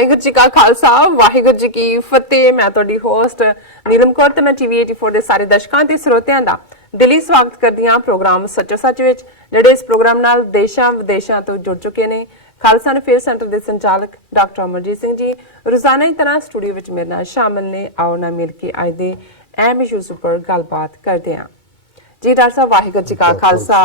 ਵਾਹਿਗੁਰੂ ਜੀ ਕਾ ਖਾਲਸਾ ਵਾਹਿਗੁਰੂ ਜੀ ਕੀ ਫਤਿਹ। ਮੈਂ ਤੁਹਾਡੀ ਹੋਸਟ ਨੀਲਮ ਕੌਰ ਤੇ ਮੈਂ ਟੀਵੀ 84 ਦੇ ਸਾਰੇ ਦਰਸ਼ਕਾਂ ਤੇ ਸਰੋਤਿਆਂ ਦਾ ਦਿਲੀ ਸਵਾਗਤ ਕਰਦੀ ਹਾਂ ਪ੍ਰੋਗਰਾਮ ਸੱਚੋ ਸੱਚ ਵਿੱਚ, ਜਿਹੜੇ ਇਸ ਪ੍ਰੋਗਰਾਮ ਨਾਲ ਦੇਸ਼ਾਂ ਵਿਦੇਸ਼ਾਂ ਤੋਂ ਜੁੜ ਚੁੱਕੇ ਨੇ। ਖਾਲਸਾ ਅਫੇਅਰ ਸੈਂਟਰ ਦੇ ਸੰਚਾਲਕ ਡਾਕਟਰ ਅਮਰਜੀਤ ਸਿੰਘ ਜੀ ਰੋਜ਼ਾਨਾ ਹੀ ਤਰ੍ਹਾਂ ਸਟੂਡੀਓ ਵਿੱਚ ਮੇਰੇ ਨਾਲ ਸ਼ਾਮਲ ਨੇ। ਆਓ ਨਾ ਮਿਲ ਕੇ ਅੱਜ ਦੇ ਅਹਿਮ ਇਸ਼ੂਜ਼ ਉੱਪਰ ਗੱਲਬਾਤ ਕਰਦੇ ਹਾਂ। ਜੀ ਡਾਕਟਰ ਸਾਹਿਬ ਵਾਹਿਗੁਰੂ ਜੀ ਕਾ ਖਾਲਸਾ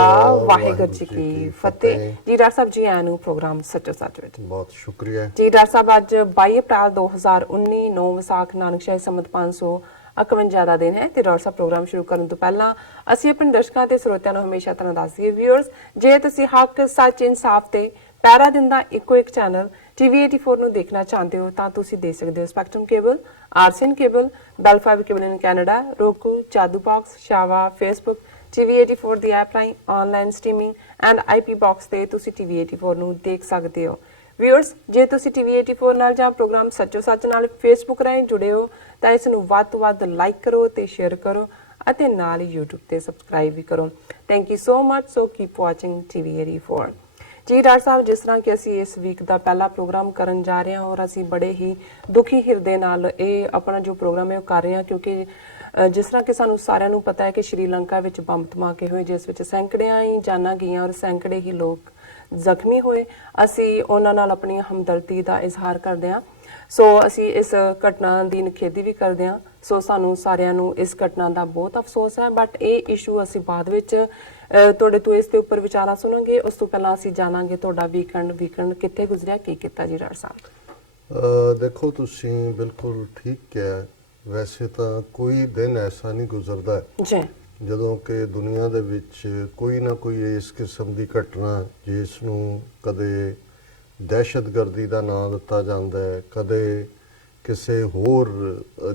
ਵਾਹਿਗੁਰੂ ਜੀ ਕੀ ਫਤਿਹ। ਜੀ ਡਾਕਟਰ ਸਾਹਿਬ ਜੀ ਆਇਆਂ ਨੂੰ ਪ੍ਰੋਗਰਾਮ ਸੱਚੋ ਸੱਚ ਵਿੱਚ ਬਹੁਤ ਸ਼ੁਕਰੀਆ ਜੀ। ਡਾਕਟਰ ਸਾਹਿਬ ਅੱਜ 22 ਅਪ੍ਰੈਲ 2019 9 ਵਿਸਾਖ ਨਾਨਕਸ਼ਾਹੀ ਸੰਮਤ 551 ਦਾ ਦਿਨ ਹੈ ਤੇ ਡਾਕਟਰ ਸਾਹਿਬ ਪ੍ਰੋਗਰਾਮ ਸ਼ੁਰੂ ਕਰਨ ਤੋਂ ਪਹਿਲਾਂ ਅਸੀਂ ਆਪਣੇ ਦਰਸ਼ਕਾਂ ਤੇ ਸਰੋਤਿਆਂ ਨੂੰ ਹਮੇਸ਼ਾ ਤਰ੍ਹਾਂ ਦੱਸਦੇ ਵਿਊਅਰਸ, ਜੇ ਤੁਸੀਂ ਹੱਕ ਸੱਚ ਇਨਸਾਫ ਤੇ ਪੈਰਾ ਦਿਨ ਦਾ ਇੱਕੋ ਇੱਕ ਚੈਨਲ ਟੀਵੀ 84 ਨੂੰ ਦੇਖਣਾ ਚਾਹੁੰਦੇ ਹੋ ਤਾਂ ਤੁਸੀਂ ਦੇਖ ਸਕਦੇ ਹੋ Spectrum cable, RCN cable, Bell fibre cable in Canada, roku, ਚਾਦੂ ਬਾਕਸ, ਸ਼ਾਵਾ, ਫੇਸਬੁੱਕ, ਟੀਵੀ 84 ਦੀ ਐਪ ਰਾਹੀਂ online streaming and IP box ਤੇ ਤੁਸੀਂ ਟੀਵੀ 84 ਨੂੰ ਦੇਖ ਸਕਦੇ ਹੋ। ਵਿਊਅਰਸ, ਜੇ ਤੁਸੀਂ ਟੀਵੀ 84 ਨਾਲ ਜਾਂ ਪ੍ਰੋਗਰਾਮ ਸੱਚੋ ਸੱਚ ਨਾਲ ਫੇਸਬੁੱਕ ਰਾਹੀਂ ਜੁੜੇ ਹੋ ਤਾਂ ਇਸ ਨੂੰ ਵੱਧ ਤੋਂ ਵੱਧ ਲਾਈਕ ਕਰੋ ਤੇ ਸ਼ੇਅਰ ਕਰੋ ਅਤੇ ਨਾਲ ਹੀ YouTube ਤੇ ਸਬਸਕ੍ਰਾਈਬ ਵੀ ਕਰੋ। Thank you so much. So keep watching TV 84। ਜੀ ਡਾਕਟਰ ਸਾਹਿਬ, ਜਿਸ ਤਰ੍ਹਾਂ ਕਿ ਅਸੀਂ ਇਸ ਵੀਕ ਦਾ ਪਹਿਲਾ ਪ੍ਰੋਗਰਾਮ ਕਰਨ ਜਾ ਰਹੇ ਹਾਂ ਔਰ ਅਸੀਂ ਬੜੇ ਹੀ ਦੁਖੀ ਹਿਰਦੇ ਨਾਲ ਇਹ ਆਪਣਾ ਜੋ ਪ੍ਰੋਗਰਾਮ ਹੈ ਉਹ ਕਰ ਰਹੇ ਹਾਂ, ਕਿਉਂਕਿ ਜਿਸ ਤਰ੍ਹਾਂ ਕਿ ਸਾਨੂੰ ਸਾਰਿਆਂ ਨੂੰ ਪਤਾ ਹੈ ਕਿ ਸ਼੍ਰੀਲੰਕਾ ਵਿੱਚ ਬੰਬ ਧਮਾਕੇ ਹੋਏ ਜਿਸ ਵਿੱਚ ਸੈਂਕੜਿਆਂ ਹੀ ਜਾਨਾਂ ਗਈਆਂ ਔਰ ਸੈਂਕੜੇ ਹੀ ਲੋਕ ਜ਼ਖਮੀ ਹੋਏ। ਅਸੀਂ ਉਹਨਾਂ ਨਾਲ ਆਪਣੀ ਹਮਦਰਦੀ ਦਾ ਇਜ਼ਹਾਰ ਕਰਦੇ ਹਾਂ। ਸੋ ਅਸੀਂ ਇਸ ਘਟਨਾ ਦੀ ਨਿਖੇਧੀ ਵੀ ਕਰਦੇ ਹਾਂ। ਸੋ ਸਾਨੂੰ ਸਾਰਿਆਂ ਨੂੰ ਇਸ ਘਟਨਾ ਦਾ ਬਹੁਤ ਅਫਸੋਸ ਹੈ, ਬਟ ਇਹ ਇਸ਼ੂ ਅਸੀਂ ਬਾਅਦ ਵਿੱਚ ਤੁਹਾਡੇ ਤੋਂ ਇਸ ਦੇ ਉੱਪਰ ਵਿਚਾਰਾਂ ਸੁਣਾਂਗੇ। ਉਸ ਤੋਂ ਪਹਿਲਾਂ ਅਸੀਂ ਜਾਣਾਂਗੇ ਤੁਹਾਡਾ ਵੀਕਐਂਡ ਕਿੱਥੇ ਗੁਜ਼ਰਿਆ, ਕੀ ਕੀਤਾ ਜੀ ਡਾਕਟਰ ਸਾਹਿਬ? ਦੇਖੋ, ਤੁਸੀਂ ਬਿਲਕੁਲ ਠੀਕ ਕਿਹਾ। ਵੈਸੇ ਤਾਂ ਕੋਈ ਦਿਨ ਐਸਾ ਨਹੀਂ ਗੁਜ਼ਰਦਾ ਜੀ ਜਦੋਂ ਕਿ ਦੁਨੀਆ ਦੇ ਵਿੱਚ ਕੋਈ ਨਾ ਕੋਈ ਇਸ ਕਿਸਮ ਦੀ ਘਟਨਾ ਜਿਸ ਨੂੰ ਕਦੇ ਦਹਿਸ਼ਤਗਰਦੀ ਦਾ ਨਾਂ ਦਿੱਤਾ ਜਾਂਦਾ ਹੈ, ਕਦੇ ਕਿਸੇ ਹੋਰ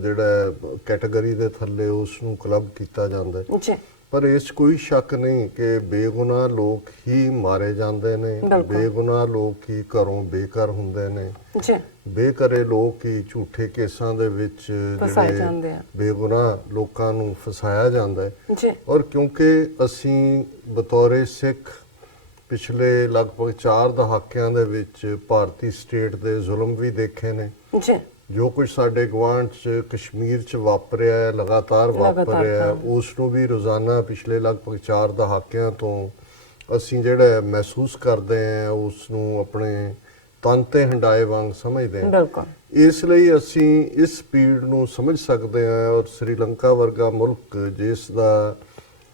ਜਿਹੜਾ ਕੈਟਾਗਰੀ ਦੇ ਥੱਲੇ ਉਸ ਨੂੰ ਕਲੱਬ ਕੀਤਾ ਜਾਂਦਾ ਹੈ। ਜੀ ਪਰ ਇਸ 'ਚ ਕੋਈ ਸ਼ੱਕ ਨਹੀਂ ਕਿ ਬੇਗੁਨਾਹ ਲੋਕ ਹੀ ਮਾਰੇ ਜਾਂਦੇ ਨੇ, ਬੇਗੁਨਾਹ ਲੋਕ ਹੀ ਘਰੋਂ ਬੇਘਰ ਹੁੰਦੇ ਨੇ, ਬੇਘਰੇ ਲੋਕ ਹੀ ਝੂਠੇ ਕੇਸਾਂ ਦੇ ਵਿੱਚ ਜਿਹੜੇ ਬੇਗੁਨਾਹ ਲੋਕਾਂ ਨੂੰ ਫਸਾਇਆ ਜਾਂਦਾ ਹੈ। ਔਰ ਕਿਉਂਕਿ ਅਸੀਂ ਬਤੌਰੇ ਸਿੱਖ ਪਿਛਲੇ ਲਗਭਗ 4 ਦਹਾਕਿਆਂ ਦੇ ਵਿੱਚ ਭਾਰਤੀ ਸਟੇਟ ਦੇ ਜ਼ੁਲਮ ਵੀ ਦੇਖੇ ਨੇ। ਜੋ ਕੁਝ ਸਾਡੇ ਗੁਆਂਢ 'ਚ ਕਸ਼ਮੀਰ 'ਚ ਵਾਪਰਿਆ ਹੈ, ਲਗਾਤਾਰ ਵਾਪਰਿਆ, ਉਸ ਨੂੰ ਵੀ ਰੋਜ਼ਾਨਾ ਪਿਛਲੇ ਲਗਭਗ 4 ਦਹਾਕਿਆਂ ਤੋਂ ਅਸੀਂ ਜਿਹੜਾ ਮਹਿਸੂਸ ਕਰਦੇ ਹਾਂ ਉਸ ਨੂੰ ਆਪਣੇ ਤਨ ਤੇ ਹੰਡਾਏ ਵਾਂਗ ਸਮਝਦੇ ਹਾਂ। ਇਸ ਲਈ ਅਸੀਂ ਇਸ ਪੀੜ ਨੂੰ ਸਮਝ ਸਕਦੇ ਹਾਂ। ਔਰ ਸ੍ਰੀਲੰਕਾ ਵਰਗਾ ਮੁਲਕ ਜਿਸ ਦਾ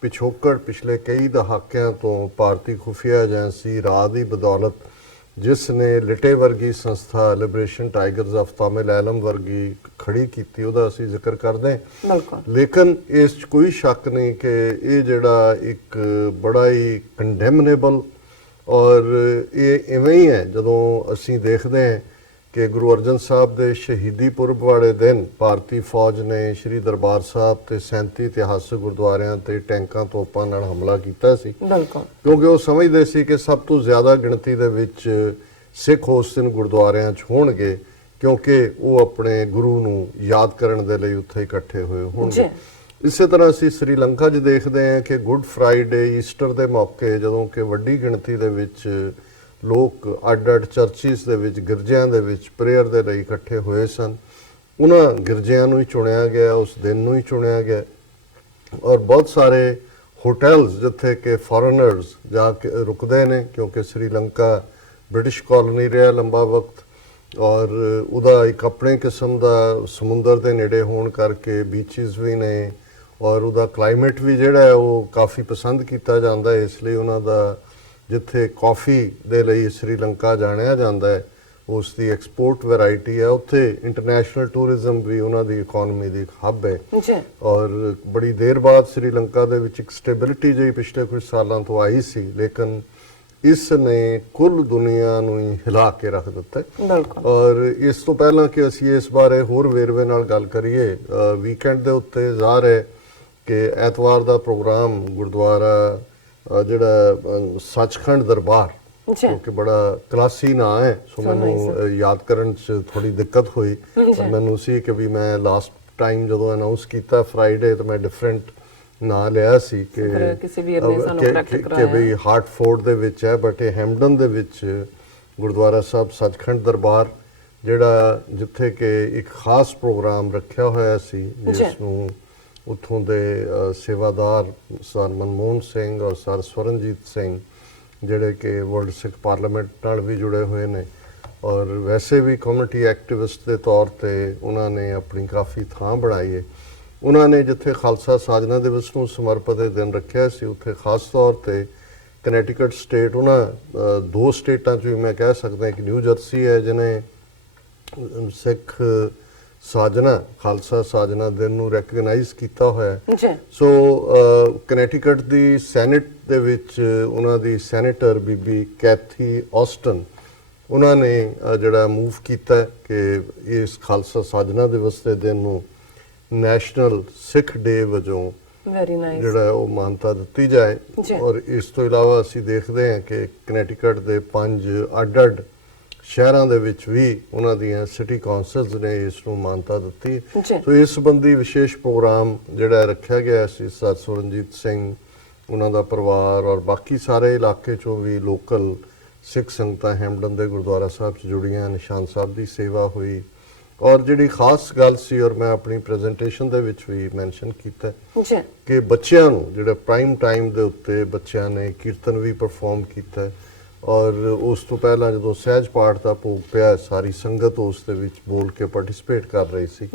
ਪਿਛੋਕੜ ਪਿਛਲੇ ਕਈ ਦਹਾਕਿਆਂ ਤੋਂ ਭਾਰਤੀ ਖੁਫੀਆ ਏਜੰਸੀ ਰਾਹ ਦੀ ਬਦੌਲਤ, ਜਿਸ ਨੇ ਲਿਟੇ ਵਰਗੀ ਸੰਸਥਾ ਲਿਬਰੇਸ਼ਨ ਟਾਈਗਰਸ ਆਫ ਤਾਮਿਲ ਵਰਗੀ ਖੜੀ ਕੀਤੀ, ਉਹਦਾ ਅਸੀਂ ਜ਼ਿਕਰ ਕਰਦੇ ਹਾਂ। ਲੇਕਿਨ ਇਸ 'ਚ ਕੋਈ ਸ਼ੱਕ ਨਹੀਂ ਕਿ ਇਹ ਜਿਹੜਾ ਇੱਕ ਬੜਾ ਹੀ ਕੰਡੈਮਨੇਬਲ ਔਰ ਇਹ ਇਵੇਂ ਹੀ ਹੈ ਜਦੋਂ ਅਸੀਂ ਦੇਖਦੇ ਹਾਂ ਕਿ ਗੁਰੂ ਅਰਜਨ ਸਾਹਿਬ ਦੇ ਸ਼ਹੀਦੀ ਪੁਰਬ ਵਾਲੇ ਦਿਨ ਭਾਰਤੀ ਫੌਜ ਨੇ ਸ਼੍ਰੀ ਦਰਬਾਰ ਸਾਹਿਬ ਤੇ 37 ਇਤਿਹਾਸਕ ਗੁਰਦੁਆਰਿਆਂ ਤੇ ਟੈਂਕਾਂ ਤੋਪਾਂ ਨਾਲ ਹਮਲਾ ਕੀਤਾ ਸੀ, ਕਿਉਂਕਿ ਉਹ ਸਮਝਦੇ ਸੀ ਕਿ ਸਭ ਤੋਂ ਜ਼ਿਆਦਾ ਗਿਣਤੀ ਦੇ ਵਿੱਚ ਸਿੱਖ ਉਸ ਦਿਨ ਗੁਰਦੁਆਰਿਆਂ 'ਚ ਹੋਣਗੇ, ਕਿਉਂਕਿ ਉਹ ਆਪਣੇ ਗੁਰੂ ਨੂੰ ਯਾਦ ਕਰਨ ਦੇ ਲਈ ਉੱਥੇ ਇਕੱਠੇ ਹੋਏ ਹੋਣਗੇ। ਇਸੇ ਤਰ੍ਹਾਂ ਅਸੀਂ ਸ੍ਰੀਲੰਕਾ 'ਚ ਦੇਖਦੇ ਹਾਂ ਕਿ ਗੁੱਡ ਫਰਾਈਡੇ, ਈਸਟਰ ਦੇ ਮੌਕੇ ਜਦੋਂ ਕਿ ਵੱਡੀ ਗਿਣਤੀ ਦੇ ਵਿੱਚ ਲੋਕ ਅੱਡ-ਅੱਡ ਚਰਚਿਸ ਦੇ ਵਿੱਚ, ਗਿਰਜਿਆਂ ਦੇ ਵਿੱਚ ਪ੍ਰੇਅਰ ਦੇ ਲਈ ਇਕੱਠੇ ਹੋਏ ਸਨ। ਉਹਨਾਂ ਗਿਰਜਿਆਂ ਨੂੰ ਹੀ ਚੁਣਿਆ ਗਿਆ, ਉਸ ਦਿਨ ਨੂੰ ਹੀ ਚੁਣਿਆ ਗਿਆ। ਔਰ ਬਹੁਤ ਸਾਰੇ ਹੋਟਲਸ ਜਿੱਥੇ ਕਿ ਫੋਰਨਰਸ ਜਾ ਕੇ ਰੁਕਦੇ ਨੇ, ਕਿਉਂਕਿ ਸ੍ਰੀਲੰਕਾ ਬ੍ਰਿਟਿਸ਼ ਕਾਲੋਨੀ ਰਿਹਾ ਲੰਬਾ ਵਕਤ ਔਰ ਉਹਦਾ ਇੱਕ ਆਪਣੇ ਕਿਸਮ ਦਾ ਸਮੁੰਦਰ ਦੇ ਨੇੜੇ ਹੋਣ ਕਰਕੇ ਬੀਚਿਸ ਵੀ ਨੇ ਔਰ ਉਹਦਾ ਕਲਾਈਮੇਟ ਵੀ ਜਿਹੜਾ ਹੈ ਉਹ ਕਾਫੀ ਪਸੰਦ ਕੀਤਾ ਜਾਂਦਾ ਹੈ। ਇਸ ਲਈ ਉਹਨਾਂ ਦਾ ਜਿੱਥੇ ਕਾਫੀ ਦੇ ਲਈ ਸ੍ਰੀਲੰਕਾ ਜਾਣਿਆ ਜਾਂਦਾ ਹੈ, ਉਸ ਦੀ ਐਕਸਪੋਰਟ ਵੈਰਾਈਟੀ ਹੈ, ਉੱਥੇ ਇੰਟਰਨੈਸ਼ਨਲ ਟੂਰਿਜ਼ਮ ਵੀ ਉਹਨਾਂ ਦੀ ਇਕਨੋਮੀ ਦੀ ਇੱਕ ਹੱਬ ਹੈ। ਔਰ ਬੜੀ ਦੇਰ ਬਾਅਦ ਸ੍ਰੀਲੰਕਾ ਦੇ ਵਿੱਚ ਇੱਕ ਸਟੇਬਿਲਿਟੀ ਜਿਹੀ ਪਿਛਲੇ ਕੁਝ ਸਾਲਾਂ ਤੋਂ ਆਈ ਸੀ, ਲੇਕਿਨ ਇਸ ਨੇ ਕੁੱਲ ਦੁਨੀਆ ਨੂੰ ਹੀ ਹਿਲਾ ਕੇ ਰੱਖ ਦਿੱਤਾ। ਔਰ ਇਸ ਤੋਂ ਪਹਿਲਾਂ ਕਿ ਅਸੀਂ ਇਸ ਬਾਰੇ ਹੋਰ ਵੇਰਵੇ ਨਾਲ ਗੱਲ ਕਰੀਏ, ਵੀਕਐਂਡ ਦੇ ਉੱਤੇ ਜ਼ਾਹਰ ਹੈ ਕਿ ਐਤਵਾਰ ਦਾ ਪ੍ਰੋਗਰਾਮ ਗੁਰਦੁਆਰਾ ਜਿਹੜਾ ਸੱਚਖੰਡ ਦਰਬਾਰ, ਕਿਉਂਕਿ ਬੜਾ ਕਲਾਸੀ ਨਾਂ ਹੈ, ਸੋ ਮੈਨੂੰ ਯਾਦ ਕਰਨ 'ਚ ਥੋੜੀ ਦਿੱਕਤ ਹੋਈ। ਮੈਨੂੰ ਸੀ ਕਿ ਵੀ ਮੈਂ ਲਾਸਟ ਟਾਈਮ ਜਦੋਂ ਅਨਾਉਂਸ ਕੀਤਾ ਫਰਾਈਡੇ ਤਾਂ ਮੈਂ ਡਿਫਰੈਂਟ ਨਾਂ ਲਿਆ ਸੀ ਕਿ ਵੀ ਹਾਰਟਫੋਰਡ ਦੇ ਵਿੱਚ ਹੈ, ਬਟ ਇਹ ਹੈਮਪਟਨ ਦੇ ਵਿੱਚ ਗੁਰਦੁਆਰਾ ਸਾਹਿਬ ਸੱਚਖੰਡ ਦਰਬਾਰ ਜਿਹੜਾ ਜਿੱਥੇ ਕਿ ਇੱਕ ਖਾਸ ਪ੍ਰੋਗਰਾਮ ਰੱਖਿਆ ਹੋਇਆ ਸੀ ਜਿਸ ਨੂੰ ਉੱਥੋਂ ਦੇ ਸੇਵਾਦਾਰ ਸਰ ਮਨਮੋਹਨ ਸਿੰਘ ਔਰ ਸਰ ਸਵਰਨਜੀਤ ਸਿੰਘ ਜਿਹੜੇ ਕਿ ਵਰਲਡ ਸਿੱਖ ਪਾਰਲੀਮੈਂਟ ਨਾਲ ਵੀ ਜੁੜੇ ਹੋਏ ਨੇ ਔਰ ਵੈਸੇ ਵੀ ਕਮਿਊਨਿਟੀ ਐਕਟਿਵਿਸਟ ਦੇ ਤੌਰ ਤੇ ਉਹਨਾਂ ਨੇ ਆਪਣੀ ਕਾਫੀ ਥਾਂ ਬਣਾਈ ਹੈ। ਉਹਨਾਂ ਨੇ ਜਿੱਥੇ ਖਾਲਸਾ ਸਾਜਨਾ ਦਿਵਸ ਨੂੰ ਸਮਰਪਿਤ ਇਹ ਦਿਨ ਰੱਖਿਆ ਸੀ ਉੱਥੇ ਖਾਸ ਤੌਰ ਤੇ ਕਨੈਟੀਕਟ ਸਟੇਟ ਉਹਨਾਂ ਦੋ ਸਟੇਟਾਂ 'ਚ ਵੀ ਮੈਂ ਕਹਿ ਸਕਦਾ ਕਿ ਨਿਊ ਜਰਸੀ ਹੈ ਜਿਹਨੇ ਸਿੱਖ ਸਾਜਨਾ ਖਾਲਸਾ ਸਾਜਨਾ ਦਿਨ ਨੂੰ ਰੈਕਗਨਾਈਜ਼ ਕੀਤਾ ਹੋਇਆ ਜੀ। ਸੋ ਕਨੈਟੀਕਟ ਦੀ ਸੈਨੇਟ ਦੇ ਵਿੱਚ ਉਹਨਾਂ ਦੀ ਸੈਨੇਟਰ ਬੀਬੀ ਕੈਥੀ ਆਸਟਨ ਉਹਨਾਂ ਨੇ ਜਿਹੜਾ ਮੂਵ ਕੀਤਾ ਕਿ ਇਸ ਖਾਲਸਾ ਸਾਜਨਾ ਦਿਵਸ ਦੇ ਦਿਨ ਨੂੰ ਨੈਸ਼ਨਲ ਸਿੱਖ ਡੇ ਵਜੋਂ ਵੈਰੀ ਨਾਈਸ ਜਿਹੜਾ ਉਹ ਮਾਨਤਾ ਦਿੱਤੀ ਜਾਏ ਔਰ ਇਸ ਤੋਂ ਇਲਾਵਾ ਅਸੀਂ ਦੇਖਦੇ ਹਾਂ ਕਿ ਕਨੈਟੀਕਟ ਦੇ 5 ਅੱਡ-ਅੱਡ ਸ਼ਹਿਰਾਂ ਦੇ ਵਿੱਚ ਵੀ ਉਹਨਾਂ ਦੀਆਂ ਸਿਟੀ ਕਾਉਂਸਲਸ ਨੇ ਇਸ ਨੂੰ ਮਾਨਤਾ ਦਿੱਤੀ। ਸੋ ਇਸ ਸੰਬੰਧੀ ਵਿਸ਼ੇਸ਼ ਪ੍ਰੋਗਰਾਮ ਜਿਹੜਾ ਰੱਖਿਆ ਗਿਆ ਸੀ ਸਰ ਸਵਰਨਜੀਤ ਸਿੰਘ ਉਹਨਾਂ ਦਾ ਪਰਿਵਾਰ ਔਰ ਬਾਕੀ ਸਾਰੇ ਇਲਾਕੇ ਚੋਂ ਵੀ ਲੋਕਲ ਸਿੱਖ ਸੰਗਤਾਂ ਹੈਮਡਨ ਦੇ ਗੁਰਦੁਆਰਾ ਸਾਹਿਬ 'ਚ ਜੁੜੀਆਂ ਨਿਸ਼ਾਨ ਸਾਹਿਬ ਦੀ ਸੇਵਾ ਹੋਈ ਔਰ ਜਿਹੜੀ ਖਾਸ ਗੱਲ ਸੀ ਔਰ ਮੈਂ ਆਪਣੀ ਪ੍ਰੈਜੈਂਟੇਸ਼ਨ ਦੇ ਵਿੱਚ ਵੀ ਮੈਂਸ਼ਨ ਕੀਤਾ ਕਿ ਬੱਚਿਆਂ ਨੂੰ ਜਿਹੜਾ ਪ੍ਰਾਈਮ ਟਾਈਮ ਦੇ ਉੱਤੇ ਬੱਚਿਆਂ ਨੇ ਕੀਰਤਨ ਵੀ ਪਰਫਾਰਮ ਕੀਤਾ ਔਰ ਉਸ ਤੋਂ ਪਹਿਲਾਂ ਜਦੋਂ ਸਹਿਜ ਪਾਠ ਦਾ ਭੋਗ ਪਿਆ ਸਾਰੀ ਸੰਗਤ ਉਸ ਦੇ ਵਿੱਚ ਬੋਲ ਕੇ ਪਾਰਟਿਸਿਪੇਟ ਕਰ ਰਹੀ ਸੀ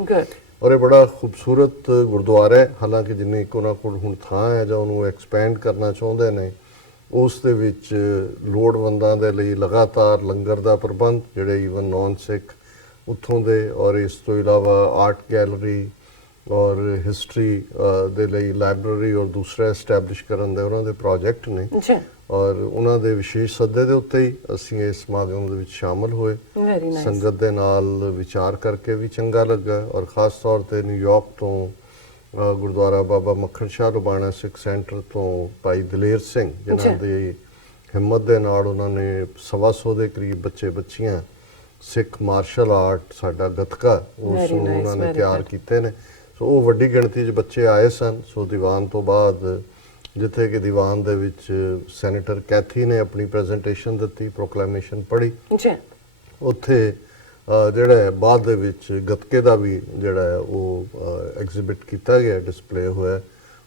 ਔਰ ਇਹ ਬੜਾ ਖੂਬਸੂਰਤ ਗੁਰਦੁਆਰਾ ਹੈ। ਹਾਲਾਂਕਿ ਜਿੰਨੀ ਉਹਨਾਂ ਕੋਲ ਹੁਣ ਥਾਂ ਹੈ ਜਾਂ ਉਹਨੂੰ ਐਕਸਪੈਂਡ ਕਰਨਾ ਚਾਹੁੰਦੇ ਨੇ ਉਸ ਦੇ ਵਿੱਚ ਲੋੜਵੰਦਾਂ ਦੇ ਲਈ ਲਗਾਤਾਰ ਲੰਗਰ ਦਾ ਪ੍ਰਬੰਧ ਜਿਹੜੇ ਈਵਨ ਨੌਨ ਸਿੱਖ ਉੱਥੋਂ ਦੇ ਔਰ ਇਸ ਤੋਂ ਇਲਾਵਾ ਆਰਟ ਗੈਲਰੀ ਔਰ ਹਿਸਟਰੀ ਦੇ ਲਈ ਲਾਇਬ੍ਰੇਰੀ ਔਰ ਦੂਸਰਾ ਐਸਟੈਬਲਿਸ਼ ਕਰਨ ਦੇ ਉਹਨਾਂ ਦੇ ਪ੍ਰੋਜੈਕਟ ਨੇ ਔਰ ਉਹਨਾਂ ਦੇ ਵਿਸ਼ੇਸ਼ ਸੱਦੇ ਦੇ ਉੱਤੇ ਹੀ ਅਸੀਂ ਇਸ ਸਮਾਗਮ ਦੇ ਵਿੱਚ ਸ਼ਾਮਲ ਹੋਏ। ਸੰਗਤ ਦੇ ਨਾਲ ਵਿਚਾਰ ਕਰਕੇ ਵੀ ਚੰਗਾ ਲੱਗਾ ਔਰ ਖਾਸ ਤੌਰ ਤੇ ਨਿਊਯਾਰਕ ਤੋਂ ਗੁਰਦੁਆਰਾ ਬਾਬਾ ਮੱਖਣ ਸ਼ਾਹ ਰੁਬਾਣਾ ਸਿੱਖ ਸੈਂਟਰ ਤੋਂ ਭਾਈ ਦਲੇਰ ਸਿੰਘ ਜਿਨ੍ਹਾਂ ਦੀ ਹਿੰਮਤ ਦੇ ਨਾਲ ਉਹਨਾਂ ਨੇ 125 ਦੇ ਕਰੀਬ ਬੱਚੇ ਬੱਚੀਆਂ ਸਿੱਖ ਮਾਰਸ਼ਲ ਆਰਟ ਸਾਡਾ ਗੱਤਕਾ ਉਸ ਨੂੰ ਉਹਨਾਂ ਨੇ ਤਿਆਰ ਕੀਤੇ ਨੇ। ਸੋ ਉਹ ਵੱਡੀ ਗਿਣਤੀ 'ਚ ਬੱਚੇ ਆਏ ਸਨ। ਸੋ ਦੀਵਾਨ ਤੋਂ ਬਾਅਦ ਜਿੱਥੇ ਕਿ ਦੀਵਾਨ ਦੇ ਵਿੱਚ ਸੈਨੇਟਰ ਕੈਥੀ ਨੇ ਆਪਣੀ ਪ੍ਰੈਜੈਂਟੇਸ਼ਨ ਦਿੱਤੀ ਪ੍ਰੋਕਲੇਮੇਸ਼ਨ ਪੜ੍ਹੀ ਉੱਥੇ ਜਿਹੜਾ ਬਾਅਦ ਦੇ ਵਿੱਚ ਗੱਤਕੇ ਦਾ ਵੀ ਜਿਹੜਾ ਉਹ ਐਗਜ਼ਿਬਿਟ ਕੀਤਾ ਗਿਆ ਡਿਸਪਲੇ ਹੋਇਆ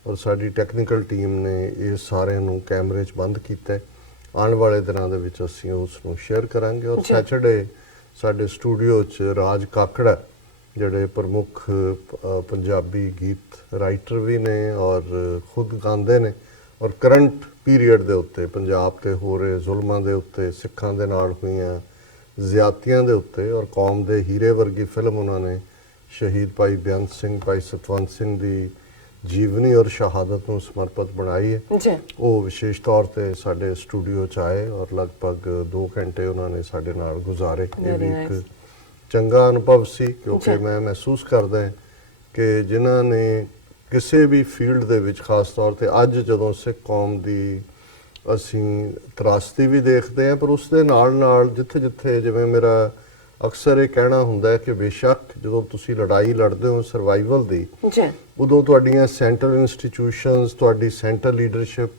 ਔਰ ਸਾਡੀ ਟੈਕਨੀਕਲ ਟੀਮ ਨੇ ਇਹ ਸਾਰਿਆਂ ਨੂੰ ਕੈਮਰੇ 'ਚ ਬੰਦ ਕੀਤਾ। ਆਉਣ ਵਾਲੇ ਦਿਨਾਂ ਦੇ ਵਿੱਚ ਅਸੀਂ ਉਸ ਨੂੰ ਸ਼ੇਅਰ ਕਰਾਂਗੇ ਔਰ ਸੈਟਰਡੇ ਸਾਡੇ ਸਟੂਡੀਓ 'ਚ ਰਾਜ ਕਾਕੜਾ ਜਿਹੜੇ ਪ੍ਰਮੁੱਖ ਪੰਜਾਬੀ ਗੀਤ ਰਾਈਟਰ ਵੀ ਨੇ ਔਰ ਖੁਦ ਗਾਉਂਦੇ ਨੇ ਔਰ ਕਰੰਟ ਪੀਰੀਅਡ ਦੇ ਉੱਤੇ ਪੰਜਾਬ ਤੇ ਹੋ ਰਹੇ ਜ਼ੁਲਮਾਂ ਦੇ ਉੱਤੇ ਸਿੱਖਾਂ ਦੇ ਨਾਲ ਹੋਈਆਂ ਜ਼ਿਆਦਤੀਆਂ ਦੇ ਉੱਤੇ ਔਰ ਕੌਮ ਦੇ ਹੀਰੇ ਵਰਗੀ ਫਿਲਮ ਉਹਨਾਂ ਨੇ ਸ਼ਹੀਦ ਭਾਈ ਬੇਅੰਤ ਸਿੰਘ ਭਾਈ ਸਤਵੰਤ ਸਿੰਘ ਦੀ ਜੀਵਨੀ ਔਰ ਸ਼ਹਾਦਤ ਨੂੰ ਸਮਰਪਿਤ ਬਣਾਈ ਹੈ। ਉਹ ਵਿਸ਼ੇਸ਼ ਤੌਰ ਤੇ ਸਾਡੇ ਸਟੂਡੀਓ 'ਚ ਆਏ ਔਰ ਲਗਭਗ 2 ਘੰਟੇ ਉਹਨਾਂ ਨੇ ਸਾਡੇ ਨਾਲ ਗੁਜ਼ਾਰੇ। ਇਹ ਵੀ ਇੱਕ ਚੰਗਾ ਅਨੁਭਵ ਸੀ ਕਿਉਂਕਿ ਮੈਂ ਮਹਿਸੂਸ ਕਰਦਾ ਕਿ ਜਿਨ੍ਹਾਂ ਨੇ ਕਿਸੇ ਵੀ ਫੀਲਡ ਦੇ ਵਿੱਚ ਖਾਸ ਤੌਰ ਤੇ ਅੱਜ ਜਦੋਂ ਸਿੱਖ ਕੌਮ ਦੀ ਅਸੀਂ ਤਰਾਸਦੀ ਵੀ ਦੇਖਦੇ ਹਾਂ ਪਰ ਉਸ ਦੇ ਨਾਲ ਜਿੱਥੇ ਜਿੱਥੇ ਜਿਵੇਂ ਮੇਰਾ ਅਕਸਰ ਇਹ ਕਹਿਣਾ ਹੁੰਦਾ ਹੈ ਕਿ ਬੇਸ਼ੱਕ ਜਦੋਂ ਤੁਸੀਂ ਲੜਾਈ ਲੜਦੇ ਹੋ ਸਰਵਾਈਵਲ ਦੀ ਉਦੋਂ ਤੁਹਾਡੀਆਂ ਸੈਂਟਰਲ ਇੰਸਟੀਟਿਊਸ਼ਨਸ ਤੁਹਾਡੀ ਸੈਂਟਰ ਲੀਡਰਸ਼ਿਪ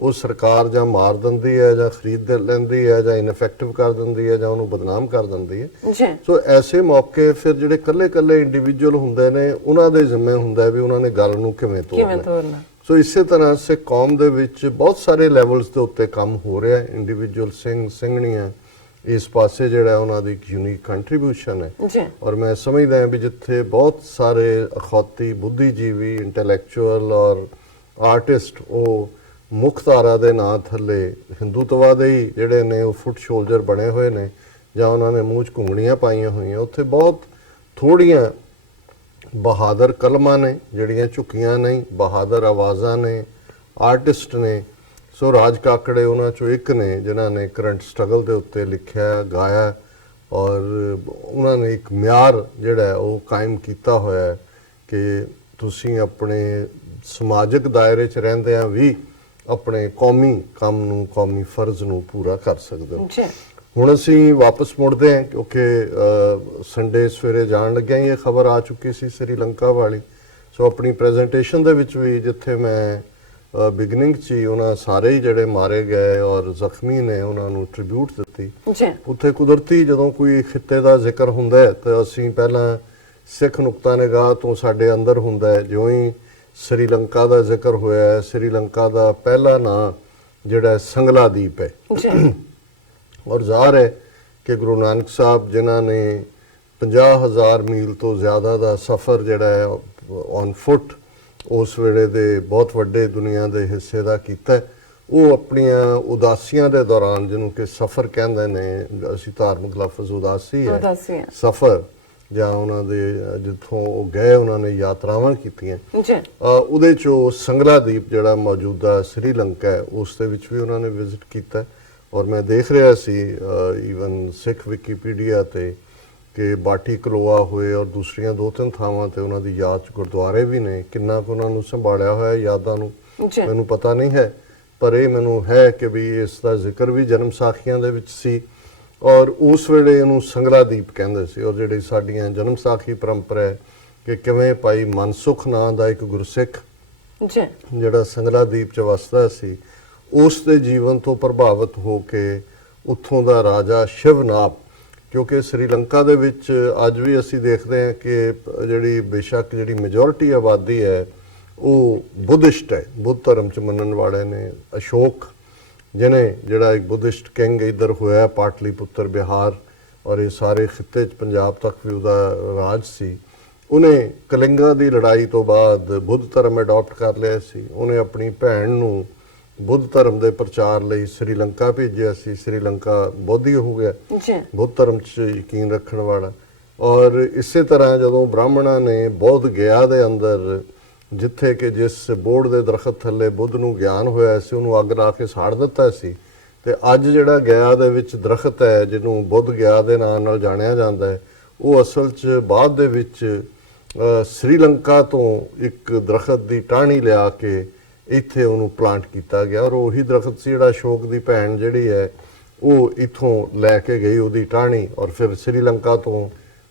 ਉਹ ਸਰਕਾਰ ਜਾਂ ਮਾਰ ਦਿੰਦੀ ਹੈ ਜਾਂ ਖਰੀਦ ਲੈਂਦੀ ਹੈ ਜਾਂ ਇਨਫੈਕਟਿਵ ਕਰ ਦਿੰਦੀ ਹੈ ਜਾਂ ਉਹਨੂੰ ਬਦਨਾਮ ਕਰ ਦਿੰਦੀ ਹੈ। ਸੋ ਐਸੇ ਮੌਕੇ ਫਿਰ ਜਿਹੜੇ ਕੱਲੇ ਇੰਡੀਵਿਜੂਅਲ ਹੁੰਦੇ ਨੇ ਉਹਨਾਂ ਦੇ ਜ਼ਿੰਮੇ ਹੁੰਦਾ ਹੈ ਵੀ ਉਹਨਾਂ ਨੇ ਗੱਲ ਨੂੰ ਕਿਵੇਂ ਤੋੜਨਾ। ਸੋ ਇਸੇ ਤਰ੍ਹਾਂ ਸਿੱਖ ਕੌਮ ਦੇ ਵਿੱਚ ਬਹੁਤ ਸਾਰੇ ਲੈਵਲਸ ਦੇ ਉੱਤੇ ਕੰਮ ਹੋ ਰਿਹਾ ਹੈ। ਇੰਡੀਵਿਜੂਅਲ ਸਿੰਘ ਸਿੰਘਣੀਆਂ ਇਸ ਪਾਸੇ ਜਿਹੜਾ ਉਹਨਾਂ ਦੀ ਇੱਕ ਯੂਨੀਕ ਕੰਟਰੀਬਿਊਸ਼ਨ ਹੈ ਔਰ ਮੈਂ ਸਮਝਦਾ ਹਾਂ ਵੀ ਜਿੱਥੇ ਬਹੁਤ ਸਾਰੇ ਅਖੌਤੀ ਬੁੱਧੀਜੀਵੀ ਇੰਟੈਲੈਕਚੁਅਲ ਔਰ ਆਰਟਿਸਟ ਉਹ ਮੁੱਖ ਧਾਰਾ ਦੇ ਨਾਂ ਥੱਲੇ ਹਿੰਦੂਤਵਾ ਦੇ ਹੀ ਜਿਹੜੇ ਨੇ ਉਹ ਫੁੱਟ ਸ਼ੋਲਜਰ ਬਣੇ ਹੋਏ ਨੇ ਜਾਂ ਉਹਨਾਂ ਨੇ ਮੂੰਹ 'ਚ ਘੁੰਗਣੀਆਂ ਪਾਈਆਂ ਹੋਈਆਂ ਉੱਥੇ ਬਹੁਤ ਥੋੜੀਆਂ ਬਹਾਦਰ ਕਲਮਾਂ ਨੇ ਜਿਹੜੀਆਂ ਝੁਕੀਆਂ ਨਹੀਂ ਬਹਾਦਰ ਆਵਾਜ਼ਾਂ ਨੇ ਆਰਟਿਸਟ ਨੇ। ਸੋ ਰਾਜ ਕਾਕੜੇ ਉਹਨਾਂ 'ਚੋਂ ਇੱਕ ਨੇ ਜਿਨ੍ਹਾਂ ਨੇ ਕਰੰਟ ਸਟਰਗਲ ਦੇ ਉੱਤੇ ਲਿਖਿਆ ਗਾਇਆ ਔਰ ਉਹਨਾਂ ਨੇ ਇੱਕ ਮਿਆਰ ਜਿਹੜਾ ਉਹ ਕਾਇਮ ਕੀਤਾ ਹੋਇਆ ਕਿ ਤੁਸੀਂ ਆਪਣੇ ਸਮਾਜਿਕ ਦਾਇਰੇ 'ਚ ਰਹਿੰਦਿਆਂ ਵੀ ਆਪਣੇ ਕੌਮੀ ਕੰਮ ਨੂੰ ਕੌਮੀ ਫਰਜ਼ ਨੂੰ ਪੂਰਾ ਕਰ ਸਕਦੇ ਹੋ। ਹੁਣ ਅਸੀਂ ਵਾਪਸ ਮੁੜਦੇ ਹਾਂ ਕਿਉਂਕਿ ਸੰਡੇ ਸਵੇਰੇ ਜਾਣ ਲੱਗਿਆ ਇਹ ਖਬਰ ਆ ਚੁੱਕੀ ਸੀ ਸ੍ਰੀਲੰਕਾ ਵਾਲੀ। ਸੋ ਆਪਣੀ ਪ੍ਰੈਜੈਂਟੇਸ਼ਨ ਦੇ ਵਿੱਚ ਵੀ ਜਿੱਥੇ ਮੈਂ ਬਿਗਨਿੰਗ 'ਚ ਹੀ ਉਹਨਾਂ ਸਾਰੇ ਹੀ ਜਿਹੜੇ ਮਾਰੇ ਗਏ ਔਰ ਜ਼ਖਮੀ ਨੇ ਉਹਨਾਂ ਨੂੰ ਟ੍ਰਿਬਿਊਟ ਦਿੱਤੀ। ਜੀ ਉੱਥੇ ਕੁਦਰਤੀ ਜਦੋਂ ਕੋਈ ਖਿੱਤੇ ਦਾ ਜ਼ਿਕਰ ਹੁੰਦਾ ਹੈ ਤਾਂ ਅਸੀਂ ਪਹਿਲਾਂ ਸਿੱਖ ਨੁਕਤਾ ਨਿਗਾਹ ਤੋਂ ਸਾਡੇ ਅੰਦਰ ਹੁੰਦਾ ਹੈ। ਜਿਉਂ ਹੀ ਸ੍ਰੀਲੰਕਾ ਦਾ ਜ਼ਿਕਰ ਹੋਇਆ ਹੈ, ਸ੍ਰੀਲੰਕਾ ਦਾ ਪਹਿਲਾ ਨਾਂ ਜਿਹੜਾ ਸੰਗਲਾ ਦੀਪ ਹੈ ਜੀ ਔਰ ਜ਼ਾਹਰ ਹੈ ਕਿ ਗੁਰੂ ਨਾਨਕ ਸਾਹਿਬ ਜਿਨ੍ਹਾਂ ਨੇ 50,000 ਮੀਲ ਤੋਂ ਜ਼ਿਆਦਾ ਦਾ ਸਫ਼ਰ ਜਿਹੜਾ ਹੈ ਔਨ ਫੁੱਟ ਉਸ ਵੇਲੇ ਦੇ ਬਹੁਤ ਵੱਡੇ ਦੁਨੀਆ ਦੇ ਹਿੱਸੇ ਦਾ ਕੀਤਾ ਹੈ, ਉਹ ਆਪਣੀਆਂ ਉਦਾਸੀਆਂ ਦੇ ਦੌਰਾਨ, ਜਿਹਨੂੰ ਕਿ ਸਫ਼ਰ ਕਹਿੰਦੇ ਨੇ, ਅਸੀਂ ਧਾਰਮਿਕ ਲਫ਼ਜ਼ ਉਦਾਸੀ ਹੈ, ਸਫ਼ਰ ਜਾਂ ਉਹਨਾਂ ਦੇ ਜਿੱਥੋਂ ਉਹ ਗਏ ਉਹਨਾਂ ਨੇ ਯਾਤਰਾਵਾਂ ਕੀਤੀਆਂ ਜੀ, ਉਹਦੇ 'ਚੋਂ ਸੰਗਲਾ ਦੀਪ ਜਿਹੜਾ ਮੌਜੂਦਾ ਸ੍ਰੀਲੰਕਾ ਹੈ ਉਸ ਦੇ ਵਿੱਚ ਵੀ ਉਹਨਾਂ ਨੇ ਵਿਜ਼ਿਟ ਕੀਤਾ। ਔਰ ਮੈਂ ਦੇਖ ਰਿਹਾ ਸੀ ਈਵਨ ਸਿੱਖ ਵਿਕੀਪੀਡੀਆ ਤੇ ਕਿ ਬਾਟੀ ਕਲੋਆ ਹੋਏ ਔਰ ਦੂਸਰੀਆਂ 2-3 ਥਾਵਾਂ ਤੇ ਉਹਨਾਂ ਦੀ ਯਾਦ 'ਚ ਗੁਰਦੁਆਰੇ ਵੀ ਨੇ। ਕਿੰਨਾ ਕੁ ਉਹਨਾਂ ਨੂੰ ਸੰਭਾਲਿਆ ਹੋਇਆ ਯਾਦਾਂ ਨੂੰ ਮੈਨੂੰ ਪਤਾ ਨਹੀਂ ਹੈ, ਪਰ ਇਹ ਮੈਨੂੰ ਹੈ ਕਿ ਵੀ ਇਸ ਦਾ ਜ਼ਿਕਰ ਵੀ ਜਨਮ ਸਾਖੀਆਂ ਦੇ ਵਿੱਚ ਸੀ ਔਰ ਉਸ ਵੇਲੇ ਇਹਨੂੰ ਸੰਗਲਾ ਦੀਪ ਕਹਿੰਦੇ ਸੀ। ਔਰ ਜਿਹੜੀ ਸਾਡੀਆਂ ਜਨਮ ਸਾਖੀ ਪਰੰਪਰਾ ਹੈ ਕਿ ਕਿਵੇਂ ਭਾਈ ਮਨਸੁਖ ਨਾਂ ਦਾ ਇੱਕ ਗੁਰਸਿੱਖ ਜਿਹੜਾ ਸੰਗਲਾ ਦੀਪ 'ਚ ਵਸਦਾ ਸੀ, ਉਸ ਦੇ ਜੀਵਨ ਤੋਂ ਪ੍ਰਭਾਵਿਤ ਹੋ ਕੇ ਉੱਥੋਂ ਦਾ ਰਾਜਾ ਸ਼ਿਵਨਾਬ, ਕਿਉਂਕਿ ਸ੍ਰੀਲੰਕਾ ਦੇ ਵਿੱਚ ਅੱਜ ਵੀ ਅਸੀਂ ਦੇਖਦੇ ਹਾਂ ਕਿ ਜਿਹੜੀ ਬੇਸ਼ੱਕ ਜਿਹੜੀ ਮੈਜੋਰਿਟੀ ਆਬਾਦੀ ਹੈ ਉਹ ਬੁੱਧਿਸਟ ਹੈ, ਬੁੱਧ ਧਰਮ 'ਚ ਮੰਨਣ ਵਾਲੇ ਨੇ। ਅਸ਼ੋਕ ਜਿਹਨੇ ਜਿਹੜਾ ਇੱਕ ਬੁੱਧਿਸਟ ਕਿੰਗ ਇੱਧਰ ਹੋਇਆ ਪਾਟਲੀਪੁੱਤਰ ਬਿਹਾਰ ਔਰ ਇਹ ਸਾਰੇ ਖਿੱਤੇ 'ਚ ਪੰਜਾਬ ਤੱਕ ਵੀ ਉਹਦਾ ਰਾਜ ਸੀ, ਉਹਨੇ ਕਲਿੰਗਾ ਦੀ ਲੜਾਈ ਤੋਂ ਬਾਅਦ ਬੁੱਧ ਧਰਮ ਅਡਾਪਟ ਕਰ ਲਿਆ ਸੀ। ਉਹਨੇ ਆਪਣੀ ਭੈਣ ਨੂੰ ਬੁੱਧ ਧਰਮ ਦੇ ਪ੍ਰਚਾਰ ਲਈ ਸ੍ਰੀਲੰਕਾ ਭੇਜਿਆ ਸੀ। ਸ੍ਰੀਲੰਕਾ ਬੋਧੀ ਹੋ ਗਿਆ, ਬੁੱਧ ਧਰਮ 'ਚ ਯਕੀਨ ਰੱਖਣ ਵਾਲਾ। ਔਰ ਇਸੇ ਤਰ੍ਹਾਂ ਜਦੋਂ ਬ੍ਰਾਹਮਣਾਂ ਨੇ ਬੌਧ ਗਿਆ ਦੇ ਅੰਦਰ, ਜਿੱਥੇ ਕਿ ਜਿਸ ਬੋੜ ਦੇ ਦਰਖਤ ਥੱਲੇ ਬੁੱਧ ਨੂੰ ਗਿਆਨ ਹੋਇਆ ਸੀ, ਉਹਨੂੰ ਅੱਗ ਲਾ ਕੇ ਸਾੜ ਦਿੱਤਾ ਸੀ। ਤੇ ਅੱਜ ਜਿਹੜਾ ਗਿਆ ਦੇ ਵਿੱਚ ਦਰਖਤ ਹੈ ਜਿਹਨੂੰ ਬੁੱਧ ਗਿਆ ਦੇ ਨਾਂ ਨਾਲ ਜਾਣਿਆ ਜਾਂਦਾ ਹੈ, ਉਹ ਅਸਲ 'ਚ ਬਾਅਦ ਦੇ ਵਿੱਚ ਸ੍ਰੀਲੰਕਾ ਤੋਂ ਇੱਕ ਦਰਖਤ ਦੀ ਟਾਹਣੀ ਲਿਆ ਕੇ ਇੱਥੇ ਉਹਨੂੰ ਪਲਾਂਟ ਕੀਤਾ ਗਿਆ। ਔਰ ਉਹੀ ਦਰਖਤ ਸੀ ਜਿਹੜਾ ਅਸ਼ੋਕ ਦੀ ਭੈਣ ਜਿਹੜੀ ਹੈ ਉਹ ਇੱਥੋਂ ਲੈ ਕੇ ਗਈ ਉਹਦੀ ਟਾਹਣੀ, ਔਰ ਫਿਰ ਸ੍ਰੀਲੰਕਾ ਤੋਂ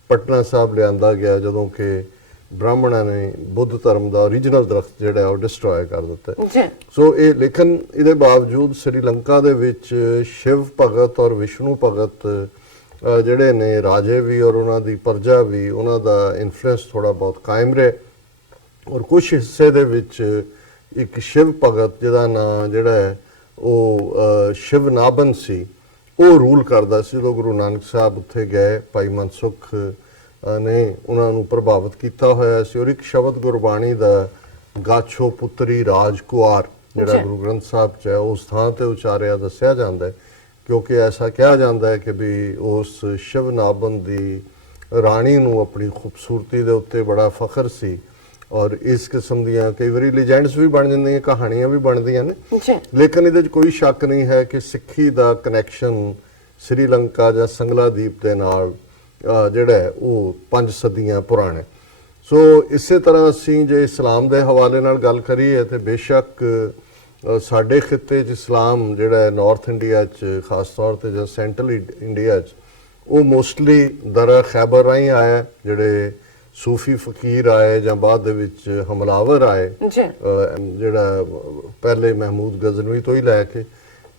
ਪਟਨਾ ਸਾਹਿਬ ਲਿਆਂਦਾ ਗਿਆ ਜਦੋਂ ਕਿ ਬ੍ਰਾਹਮਣਾਂ ਨੇ ਬੁੱਧ ਧਰਮ ਦਾ ਓਰੀਜਨਲ ਦਰਖਤ ਜਿਹੜਾ ਉਹ ਡਿਸਟਰੋਏ ਕਰ ਦਿੱਤਾ। ਸੋ ਇਹ ਲੇਕਿਨ ਇਹਦੇ ਬਾਵਜੂਦ ਸ੍ਰੀਲੰਕਾ ਦੇ ਵਿੱਚ ਸ਼ਿਵ ਭਗਤ ਔਰ ਵਿਸ਼ਨੂੰ ਭਗਤ ਜਿਹੜੇ ਨੇ ਰਾਜੇ ਵੀ ਔਰ ਉਹਨਾਂ ਦੀ ਪ੍ਰਜਾ ਵੀ, ਉਹਨਾਂ ਦਾ ਇਨਫਲੂਐਂਸ ਥੋੜਾ ਬਹੁਤ ਕਾਇਮ ਰਿਹਾ। ਔਰ ਕੁਝ ਹਿੱਸੇ ਦੇ ਵਿੱਚ ਇੱਕ ਸ਼ਿਵ ਭਗਤ ਜਿਹਦਾ ਨਾਂ ਜਿਹੜਾ ਹੈ ਉਹ ਸ਼ਿਵਨਾਬਨ ਸੀ, ਉਹ ਰੂਲ ਕਰਦਾ ਸੀ। ਜਦੋਂ ਗੁਰੂ ਨਾਨਕ ਸਾਹਿਬ ਉੱਥੇ ਗਏ, ਭਾਈ ਮਨਸੁਖ ਨੇ ਉਹਨਾਂ ਨੂੰ ਪ੍ਰਭਾਵਿਤ ਕੀਤਾ ਹੋਇਆ ਸੀ। ਔਰ ਇੱਕ ਸ਼ਬਦ ਗੁਰਬਾਣੀ ਦਾ ਗਾਛੋ ਪੁੱਤਰੀ ਰਾਜਕੁਆਰ ਜਿਹੜਾ ਗੁਰੂ ਗ੍ਰੰਥ ਸਾਹਿਬ 'ਚ ਹੈ ਉਸ ਥਾਂ ਤੇ ਉਚਾਰਿਆ ਦੱਸਿਆ ਜਾਂਦਾ ਹੈ, ਕਿਉਂਕਿ ਐਸਾ ਕਿਹਾ ਜਾਂਦਾ ਹੈ ਕਿ ਵੀ ਉਸ ਸ਼ਿਵਨਾਬਨ ਦੀ ਰਾਣੀ ਨੂੰ ਆਪਣੀ ਖੂਬਸੂਰਤੀ ਦੇ ਉੱਤੇ ਬੜਾ ਫਖਰ ਸੀ। ਔਰ ਇਸ ਕਿਸਮ ਦੀਆਂ ਕਈ ਵਾਰੀ ਲੀਜੈਂਡਸ ਵੀ ਬਣ ਜਾਂਦੀਆਂ, ਕਹਾਣੀਆਂ ਵੀ ਬਣਦੀਆਂ ਨੇ। ਲੇਕਿਨ ਇਹਦੇ 'ਚ ਕੋਈ ਸ਼ੱਕ ਨਹੀਂ ਹੈ ਕਿ ਸਿੱਖੀ ਦਾ ਕਨੈਕਸ਼ਨ ਸ੍ਰੀਲੰਕਾ ਜਾਂ ਸੰਗਲਾ ਦੀਪ ਦੇ ਨਾਲ ਜਿਹੜਾ ਹੈ ਉਹ 5 ਸਦੀਆਂ ਪੁਰਾਣਾ। ਸੋ ਇਸੇ ਤਰ੍ਹਾਂ ਅਸੀਂ ਜੇ ਇਸਲਾਮ ਦੇ ਹਵਾਲੇ ਨਾਲ ਗੱਲ ਕਰੀਏ ਤੇ ਬੇਸ਼ੱਕ ਸਾਡੇ ਖਿੱਤੇ 'ਚ ਇਸਲਾਮ ਜਿਹੜਾ ਹੈ ਨਾਰਥ ਇੰਡੀਆ 'ਚ ਖਾਸ ਤੌਰ ਤੇ ਜਾਂ ਸੈਂਟਰਲ ਇੰਡੀਆ 'ਚ ਉਹ ਮੋਸਟਲੀ ਦਰਾ ਖੈਬਰ ਰਾਹੀਂ ਆਇਆ, ਜਿਹੜੇ ਸੂਫੀ ਫਕੀਰ ਆਏ ਜਾਂ ਬਾਅਦ ਦੇ ਵਿੱਚ ਹਮਲਾਵਰ ਆਏ, ਜਿਹੜਾ ਪਹਿਲੇ ਮਹਿਮੂਦ ਗਜ਼ਨਵੀ ਤੋਂ ਹੀ ਲੈ ਕੇ।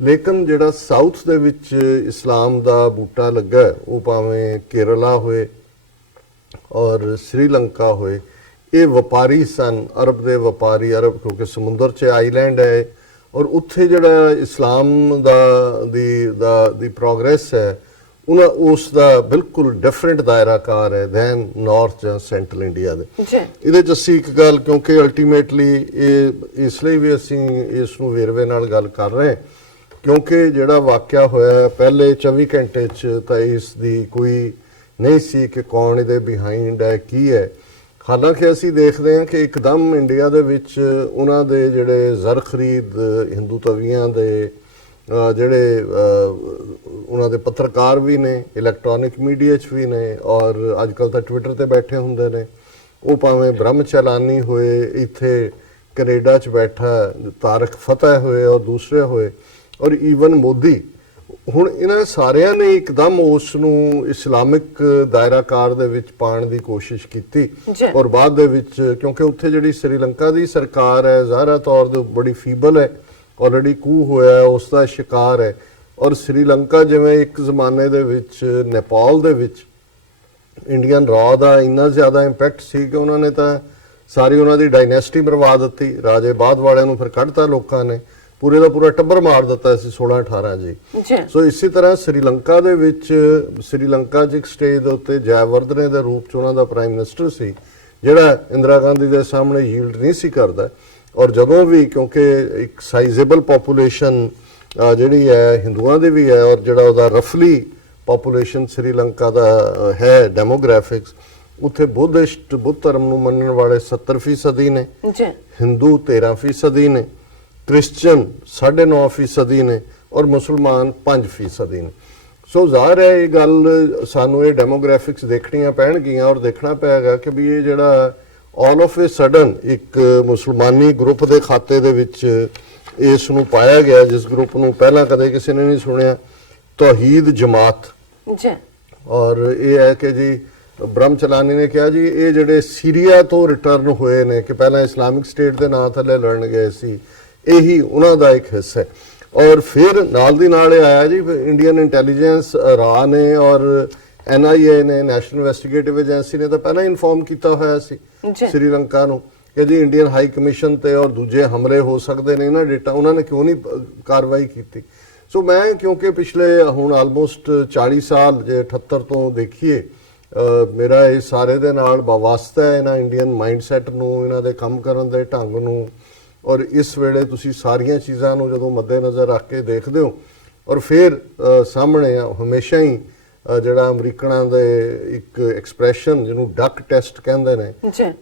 ਲੇਕਿਨ ਜਿਹੜਾ ਸਾਊਥ ਦੇ ਵਿੱਚ ਇਸਲਾਮ ਦਾ ਬੂਟਾ ਲੱਗਾ, ਉਹ ਭਾਵੇਂ ਕੇਰਲਾ ਹੋਏ ਔਰ ਸ੍ਰੀਲੰਕਾ ਹੋਏ, ਇਹ ਵਪਾਰੀ ਸਨ, ਅਰਬ ਦੇ ਵਪਾਰੀ। ਅਰਬ ਕਿਉਂਕਿ ਸਮੁੰਦਰ 'ਚ ਆਈਲੈਂਡ ਹੈ ਔਰ ਉੱਥੇ ਜਿਹੜਾ ਇਸਲਾਮ ਦੀ ਪ੍ਰੋਗਰੈਸ ਹੈ ਉਹਨਾਂ ਉਸ ਦਾ ਬਿਲਕੁਲ ਡਿਫਰੈਂਟ ਦਾਇਰਾਕਾਰ ਹੈ ਦੈਨ ਨਾਰਥ ਜਾਂ ਸੈਂਟਰਲ ਇੰਡੀਆ ਦੇ। ਇਹਦੇ 'ਚ ਅਸੀਂ ਇੱਕ ਗੱਲ, ਕਿਉਂਕਿ ਅਲਟੀਮੇਟਲੀ ਇਹ ਇਸ ਲਈ ਵੀ ਅਸੀਂ ਇਸ ਨੂੰ ਵੇਰਵੇ ਨਾਲ ਗੱਲ ਕਰ ਰਹੇ ਕਿਉਂਕਿ ਜਿਹੜਾ ਵਾਕਿਆ ਹੋਇਆ ਪਹਿਲੇ 24 ਘੰਟੇ 'ਚ ਤਾਂ ਇਸ ਦੀ ਕੋਈ ਨਹੀਂ ਸੀ ਕਿ ਕੌਣ ਇਹਦੇ ਬਿਹਾਈਂਡ ਹੈ, ਕੀ ਹੈ। ਹਾਲਾਂਕਿ ਅਸੀਂ ਦੇਖਦੇ ਹਾਂ ਕਿ ਇੱਕਦਮ ਇੰਡੀਆ ਦੇ ਵਿੱਚ ਉਹਨਾਂ ਦੇ ਜਿਹੜੇ ਜ਼ਰ ਖਰੀਦ ਹਿੰਦੂ ਤਵੀਆਂ ਦੇ ਜਿਹੜੇ ਉਹਨਾਂ ਦੇ ਪੱਤਰਕਾਰ ਵੀ ਨੇ, ਇਲੈਕਟ੍ਰੋਨਿਕ ਮੀਡੀਆ 'ਚ ਵੀ ਨੇ ਔਰ ਅੱਜ ਕੱਲ੍ਹ ਤਾਂ ਟਵਿੱਟਰ ਤੇ ਬੈਠੇ ਹੁੰਦੇ ਨੇ, ਉਹ ਭਾਵੇਂ ਬ੍ਰਹਮ ਚਲਾਨੀ ਹੋਏ, ਇੱਥੇ ਕੈਨੇਡਾ 'ਚ ਬੈਠਾ ਤਾਰਕ ਫਤਿਹ ਹੋਏ ਔਰ ਦੂਸਰੇ ਹੋਏ, ਔਰ ਈਵਨ ਮੋਦੀ ਹੁਣ ਇਹਨਾਂ ਸਾਰਿਆਂ ਨੇ ਇੱਕਦਮ ਉਸ ਨੂੰ ਇਸਲਾਮਿਕ ਦਾਇਰਾਕਾਰ ਦੇ ਵਿੱਚ ਪਾਉਣ ਦੀ ਕੋਸ਼ਿਸ਼ ਕੀਤੀ ਔਰ ਬਾਅਦ ਦੇ ਵਿੱਚ ਕਿਉਂਕਿ ਉੱਥੇ ਜਿਹੜੀ ਸ੍ਰੀਲੰਕਾ ਦੀ ਸਰਕਾਰ ਹੈ ਜ਼ਾਹਰਾ ਤੌਰ ਤੇ ਬੜੀ ਫੀਬਲ ਹੈ, ਆਲਰੇਡੀ ਕੂ ਹੋਇਆ ਹੈ, ਉਸ ਦਾ ਸ਼ਿਕਾਰ ਹੈ। ਔਰ ਸ੍ਰੀਲੰਕਾ ਜਿਵੇਂ ਇੱਕ ਜ਼ਮਾਨੇ ਦੇ ਵਿੱਚ ਨੇਪਾਲ ਦੇ ਵਿੱਚ ਇੰਡੀਅਨ ਰਾਅ ਦਾ ਇੰਨਾ ਜ਼ਿਆਦਾ ਇੰਪੈਕਟ ਸੀ ਕਿ ਉਹਨਾਂ ਨੇ ਤਾਂ ਸਾਰੀ ਉਹਨਾਂ ਦੀ ਡਾਇਨੈਸਟੀ ਮਰਵਾ ਦਿੱਤੀ, ਰਾਜੇ ਬਾਅਦ ਵਾਲਿਆਂ ਨੂੰ ਫਿਰ ਕੱਢਤਾ ਲੋਕਾਂ ਨੇ, ਪੂਰੇ ਦਾ ਪੂਰਾ ਟੱਬਰ ਮਾਰ ਦਿੱਤਾ ਸੀ 16-18 ਜੀ। ਸੋ ਇਸੇ ਤਰ੍ਹਾਂ ਸ੍ਰੀਲੰਕਾ ਦੇ ਵਿੱਚ ਸ੍ਰੀਲੰਕਾ 'ਚ ਇੱਕ ਸਟੇਜ ਦੇ ਉੱਤੇ ਜੈਵਰਧਨੇ ਦੇ ਰੂਪ 'ਚ ਉਹਨਾਂ ਦਾ ਪ੍ਰਾਈਮ ਮਿਨਿਸਟਰ ਸੀ ਜਿਹੜਾ ਇੰਦਰਾ ਗਾਂਧੀ ਦੇ ਸਾਹਮਣੇ ਯੀਲਡ ਨਹੀਂ ਸੀ ਕਰਦਾ। ਔਰ ਜਦੋਂ ਵੀ ਕਿਉਂਕਿ ਇੱਕ ਸਾਈਜ਼ੇਬਲ ਪੋਪੂਲੇਸ਼ਨ ਜਿਹੜੀ ਹੈ ਹਿੰਦੂਆਂ ਦੀ ਵੀ ਹੈ ਔਰ ਜਿਹੜਾ ਉਹਦਾ ਰਫਲੀ ਪੋਪੂਲੇਸ਼ਨ ਸ੍ਰੀਲੰਕਾ ਦਾ ਹੈ ਡੈਮੋਗ੍ਰਾਫਿਕਸ, ਉੱਥੇ ਬੁੱਧ ਧਰਮ ਨੂੰ ਮੰਨਣ ਵਾਲੇ 70% ਨੇ, ਹਿੰਦੂ 13% ਨੇ, ਕ੍ਰਿਸਚੀਅਨ 9.5% ਨੇ ਔਰ ਮੁਸਲਮਾਨ 5% ਨੇ। ਸੋ ਜ਼ਾਹਰ ਹੈ ਇਹ ਗੱਲ ਸਾਨੂੰ ਇਹ ਡੈਮੋਗ੍ਰਾਫਿਕਸ ਦੇਖਣੀਆਂ ਪੈਣਗੀਆਂ ਔਰ ਦੇਖਣਾ ਪਏਗਾ ਕਿ ਵੀ ਇਹ ਜਿਹੜਾ ਆਲ ਆਫ ਏ ਸਡਨ ਇੱਕ ਮੁਸਲਮਾਨੀ ਗਰੁੱਪ ਦੇ ਖਾਤੇ ਦੇ ਵਿੱਚ ਇਸ ਨੂੰ ਪਾਇਆ ਗਿਆ, ਜਿਸ ਗਰੁੱਪ ਨੂੰ ਪਹਿਲਾਂ ਕਦੇ ਕਿਸੇ ਨੇ ਨਹੀਂ ਸੁਣਿਆ, ਤੌਹੀਦ ਜਮਾਤ। ਔਰ ਇਹ ਹੈ ਕਿ ਜੀ ਬ੍ਰਹਮ ਚਲਾਨੀ ਨੇ ਕਿਹਾ ਜੀ ਇਹ ਜਿਹੜੇ ਸੀਰੀਆ ਤੋਂ ਰਿਟਰਨ ਹੋਏ ਨੇ ਕਿ ਪਹਿਲਾਂ ਇਸਲਾਮਿਕ ਸਟੇਟ ਦੇ ਨਾਂ ਥੱਲੇ ਲੜਨ ਗਏ ਸੀ, ਇਹੀ ਉਹਨਾਂ ਦਾ ਇੱਕ ਹਿੱਸਾ ਹੈ। ਔਰ ਫਿਰ ਨਾਲ ਦੀ ਨਾਲ ਇਹ ਆਇਆ ਜੀ ਇੰਡੀਅਨ ਇੰਟੈਲੀਜੈਂਸ ਰਾਅ ਨੇ ਔਰ NIA ਨੇ, ਨੈਸ਼ਨਲ ਇਨਵੈਸਟੀਗੇਟਿਵ ਏਜੰਸੀ ਨੇ ਤਾਂ ਪਹਿਲਾਂ ਇਨਫੋਰਮ ਕੀਤਾ ਹੋਇਆ ਸੀ ਸ੍ਰੀਲੰਕਾ ਨੂੰ ਕਿ ਜੀ ਇੰਡੀਅਨ ਹਾਈ ਕਮਿਸ਼ਨ ਤੇ ਔਰ ਦੂਜੇ ਹਮਲੇ ਹੋ ਸਕਦੇ ਨੇ, ਇਹਨਾਂ ਡੇਟਾ ਉਹਨਾਂ ਨੇ ਕਿਉਂ ਨਹੀਂ ਕਾਰਵਾਈ ਕੀਤੀ। ਸੋ ਮੈਂ ਕਿਉਂਕਿ ਪਿਛਲੇ ਹੁਣ ਆਲਮੋਸਟ 40 ਸਾਲ ਜੇ 78 ਤੋਂ ਦੇਖੀਏ ਮੇਰਾ ਇਹ ਸਾਰੇ ਦੇ ਨਾਲ ਵਾਸਤਾ ਹੈ ਇਹਨਾਂ ਇੰਡੀਅਨ ਮਾਈਂਡਸੈਟ ਨੂੰ, ਇਹਨਾਂ ਦੇ ਕੰਮ ਕਰਨ ਦੇ ਢੰਗ ਨੂੰ। ਔਰ ਇਸ ਵੇਲੇ ਤੁਸੀਂ ਸਾਰੀਆਂ ਚੀਜ਼ਾਂ ਨੂੰ ਜਦੋਂ ਮੱਦੇਨਜ਼ਰ ਰੱਖ ਕੇ ਦੇਖਦੇ ਹੋ ਔਰ ਫਿਰ ਸਾਹਮਣੇ ਹਮੇਸ਼ਾ ਹੀ ਜਿਹੜਾ ਅਮਰੀਕਨਾਂ ਦੇ ਇੱਕ ਐਕਸਪ੍ਰੈਸ਼ਨ ਜਿਹਨੂੰ ਡਕ ਟੈਸਟ ਕਹਿੰਦੇ ਨੇ,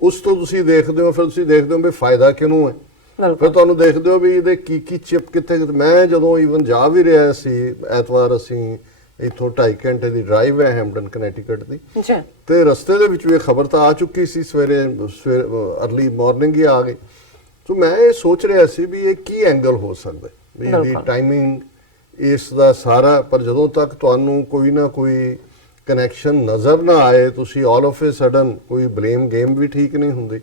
ਉਸ ਤੋਂ ਤੁਸੀਂ ਦੇਖਦੇ ਹੋ, ਫਿਰ ਤੁਸੀਂ ਦੇਖਦੇ ਹੋ ਵੀ ਫਾਇਦਾ ਕਿਹਨੂੰ ਹੈ, ਫਿਰ ਤੁਹਾਨੂੰ ਦੇਖਦੇ ਹੋ ਵੀ ਇਹਦੇ ਕੀ ਚਿਪ ਕਿੱਥੇ। ਮੈਂ ਜਦੋਂ ਈਵਨ ਜਾ ਵੀ ਰਿਹਾ ਸੀ ਐਤਵਾਰ, ਅਸੀਂ ਇੱਥੋਂ 2.5 ਘੰਟੇ ਦੀ ਡਰਾਈਵ ਹੈ ਹੈਮਪਟਨ ਕਨੈਟੀਕਟ ਦੀ, ਤੇ ਰਸਤੇ ਦੇ ਵਿੱਚ ਵੀ ਖਬਰ ਤਾਂ ਆ ਚੁੱਕੀ ਸੀ, ਸਵੇਰੇ ਅਰਲੀ ਮਾਰਨਿੰਗ ਹੀ ਆ ਗਈ। ਸੋ ਮੈਂ ਇਹ ਸੋਚ ਰਿਹਾ ਸੀ ਵੀ ਇਹ ਕੀ ਐਂਗਲ ਹੋ ਸਕਦਾ ਵੀ ਇਹਦੀ ਟਾਈਮਿੰਗ ਇਸ ਦਾ ਸਾਰਾ, ਪਰ ਜਦੋਂ ਤੱਕ ਤੁਹਾਨੂੰ ਕੋਈ ਨਾ ਕੋਈ ਕਨੈਕਸ਼ਨ ਨਜ਼ਰ ਨਾ ਆਏ ਤੁਸੀਂ ਆਲ ਆਫ ਏ ਸਡਨ ਕੋਈ ਬਲੇਮ ਗੇਮ ਵੀ ਠੀਕ ਨਹੀਂ ਹੁੰਦੀ।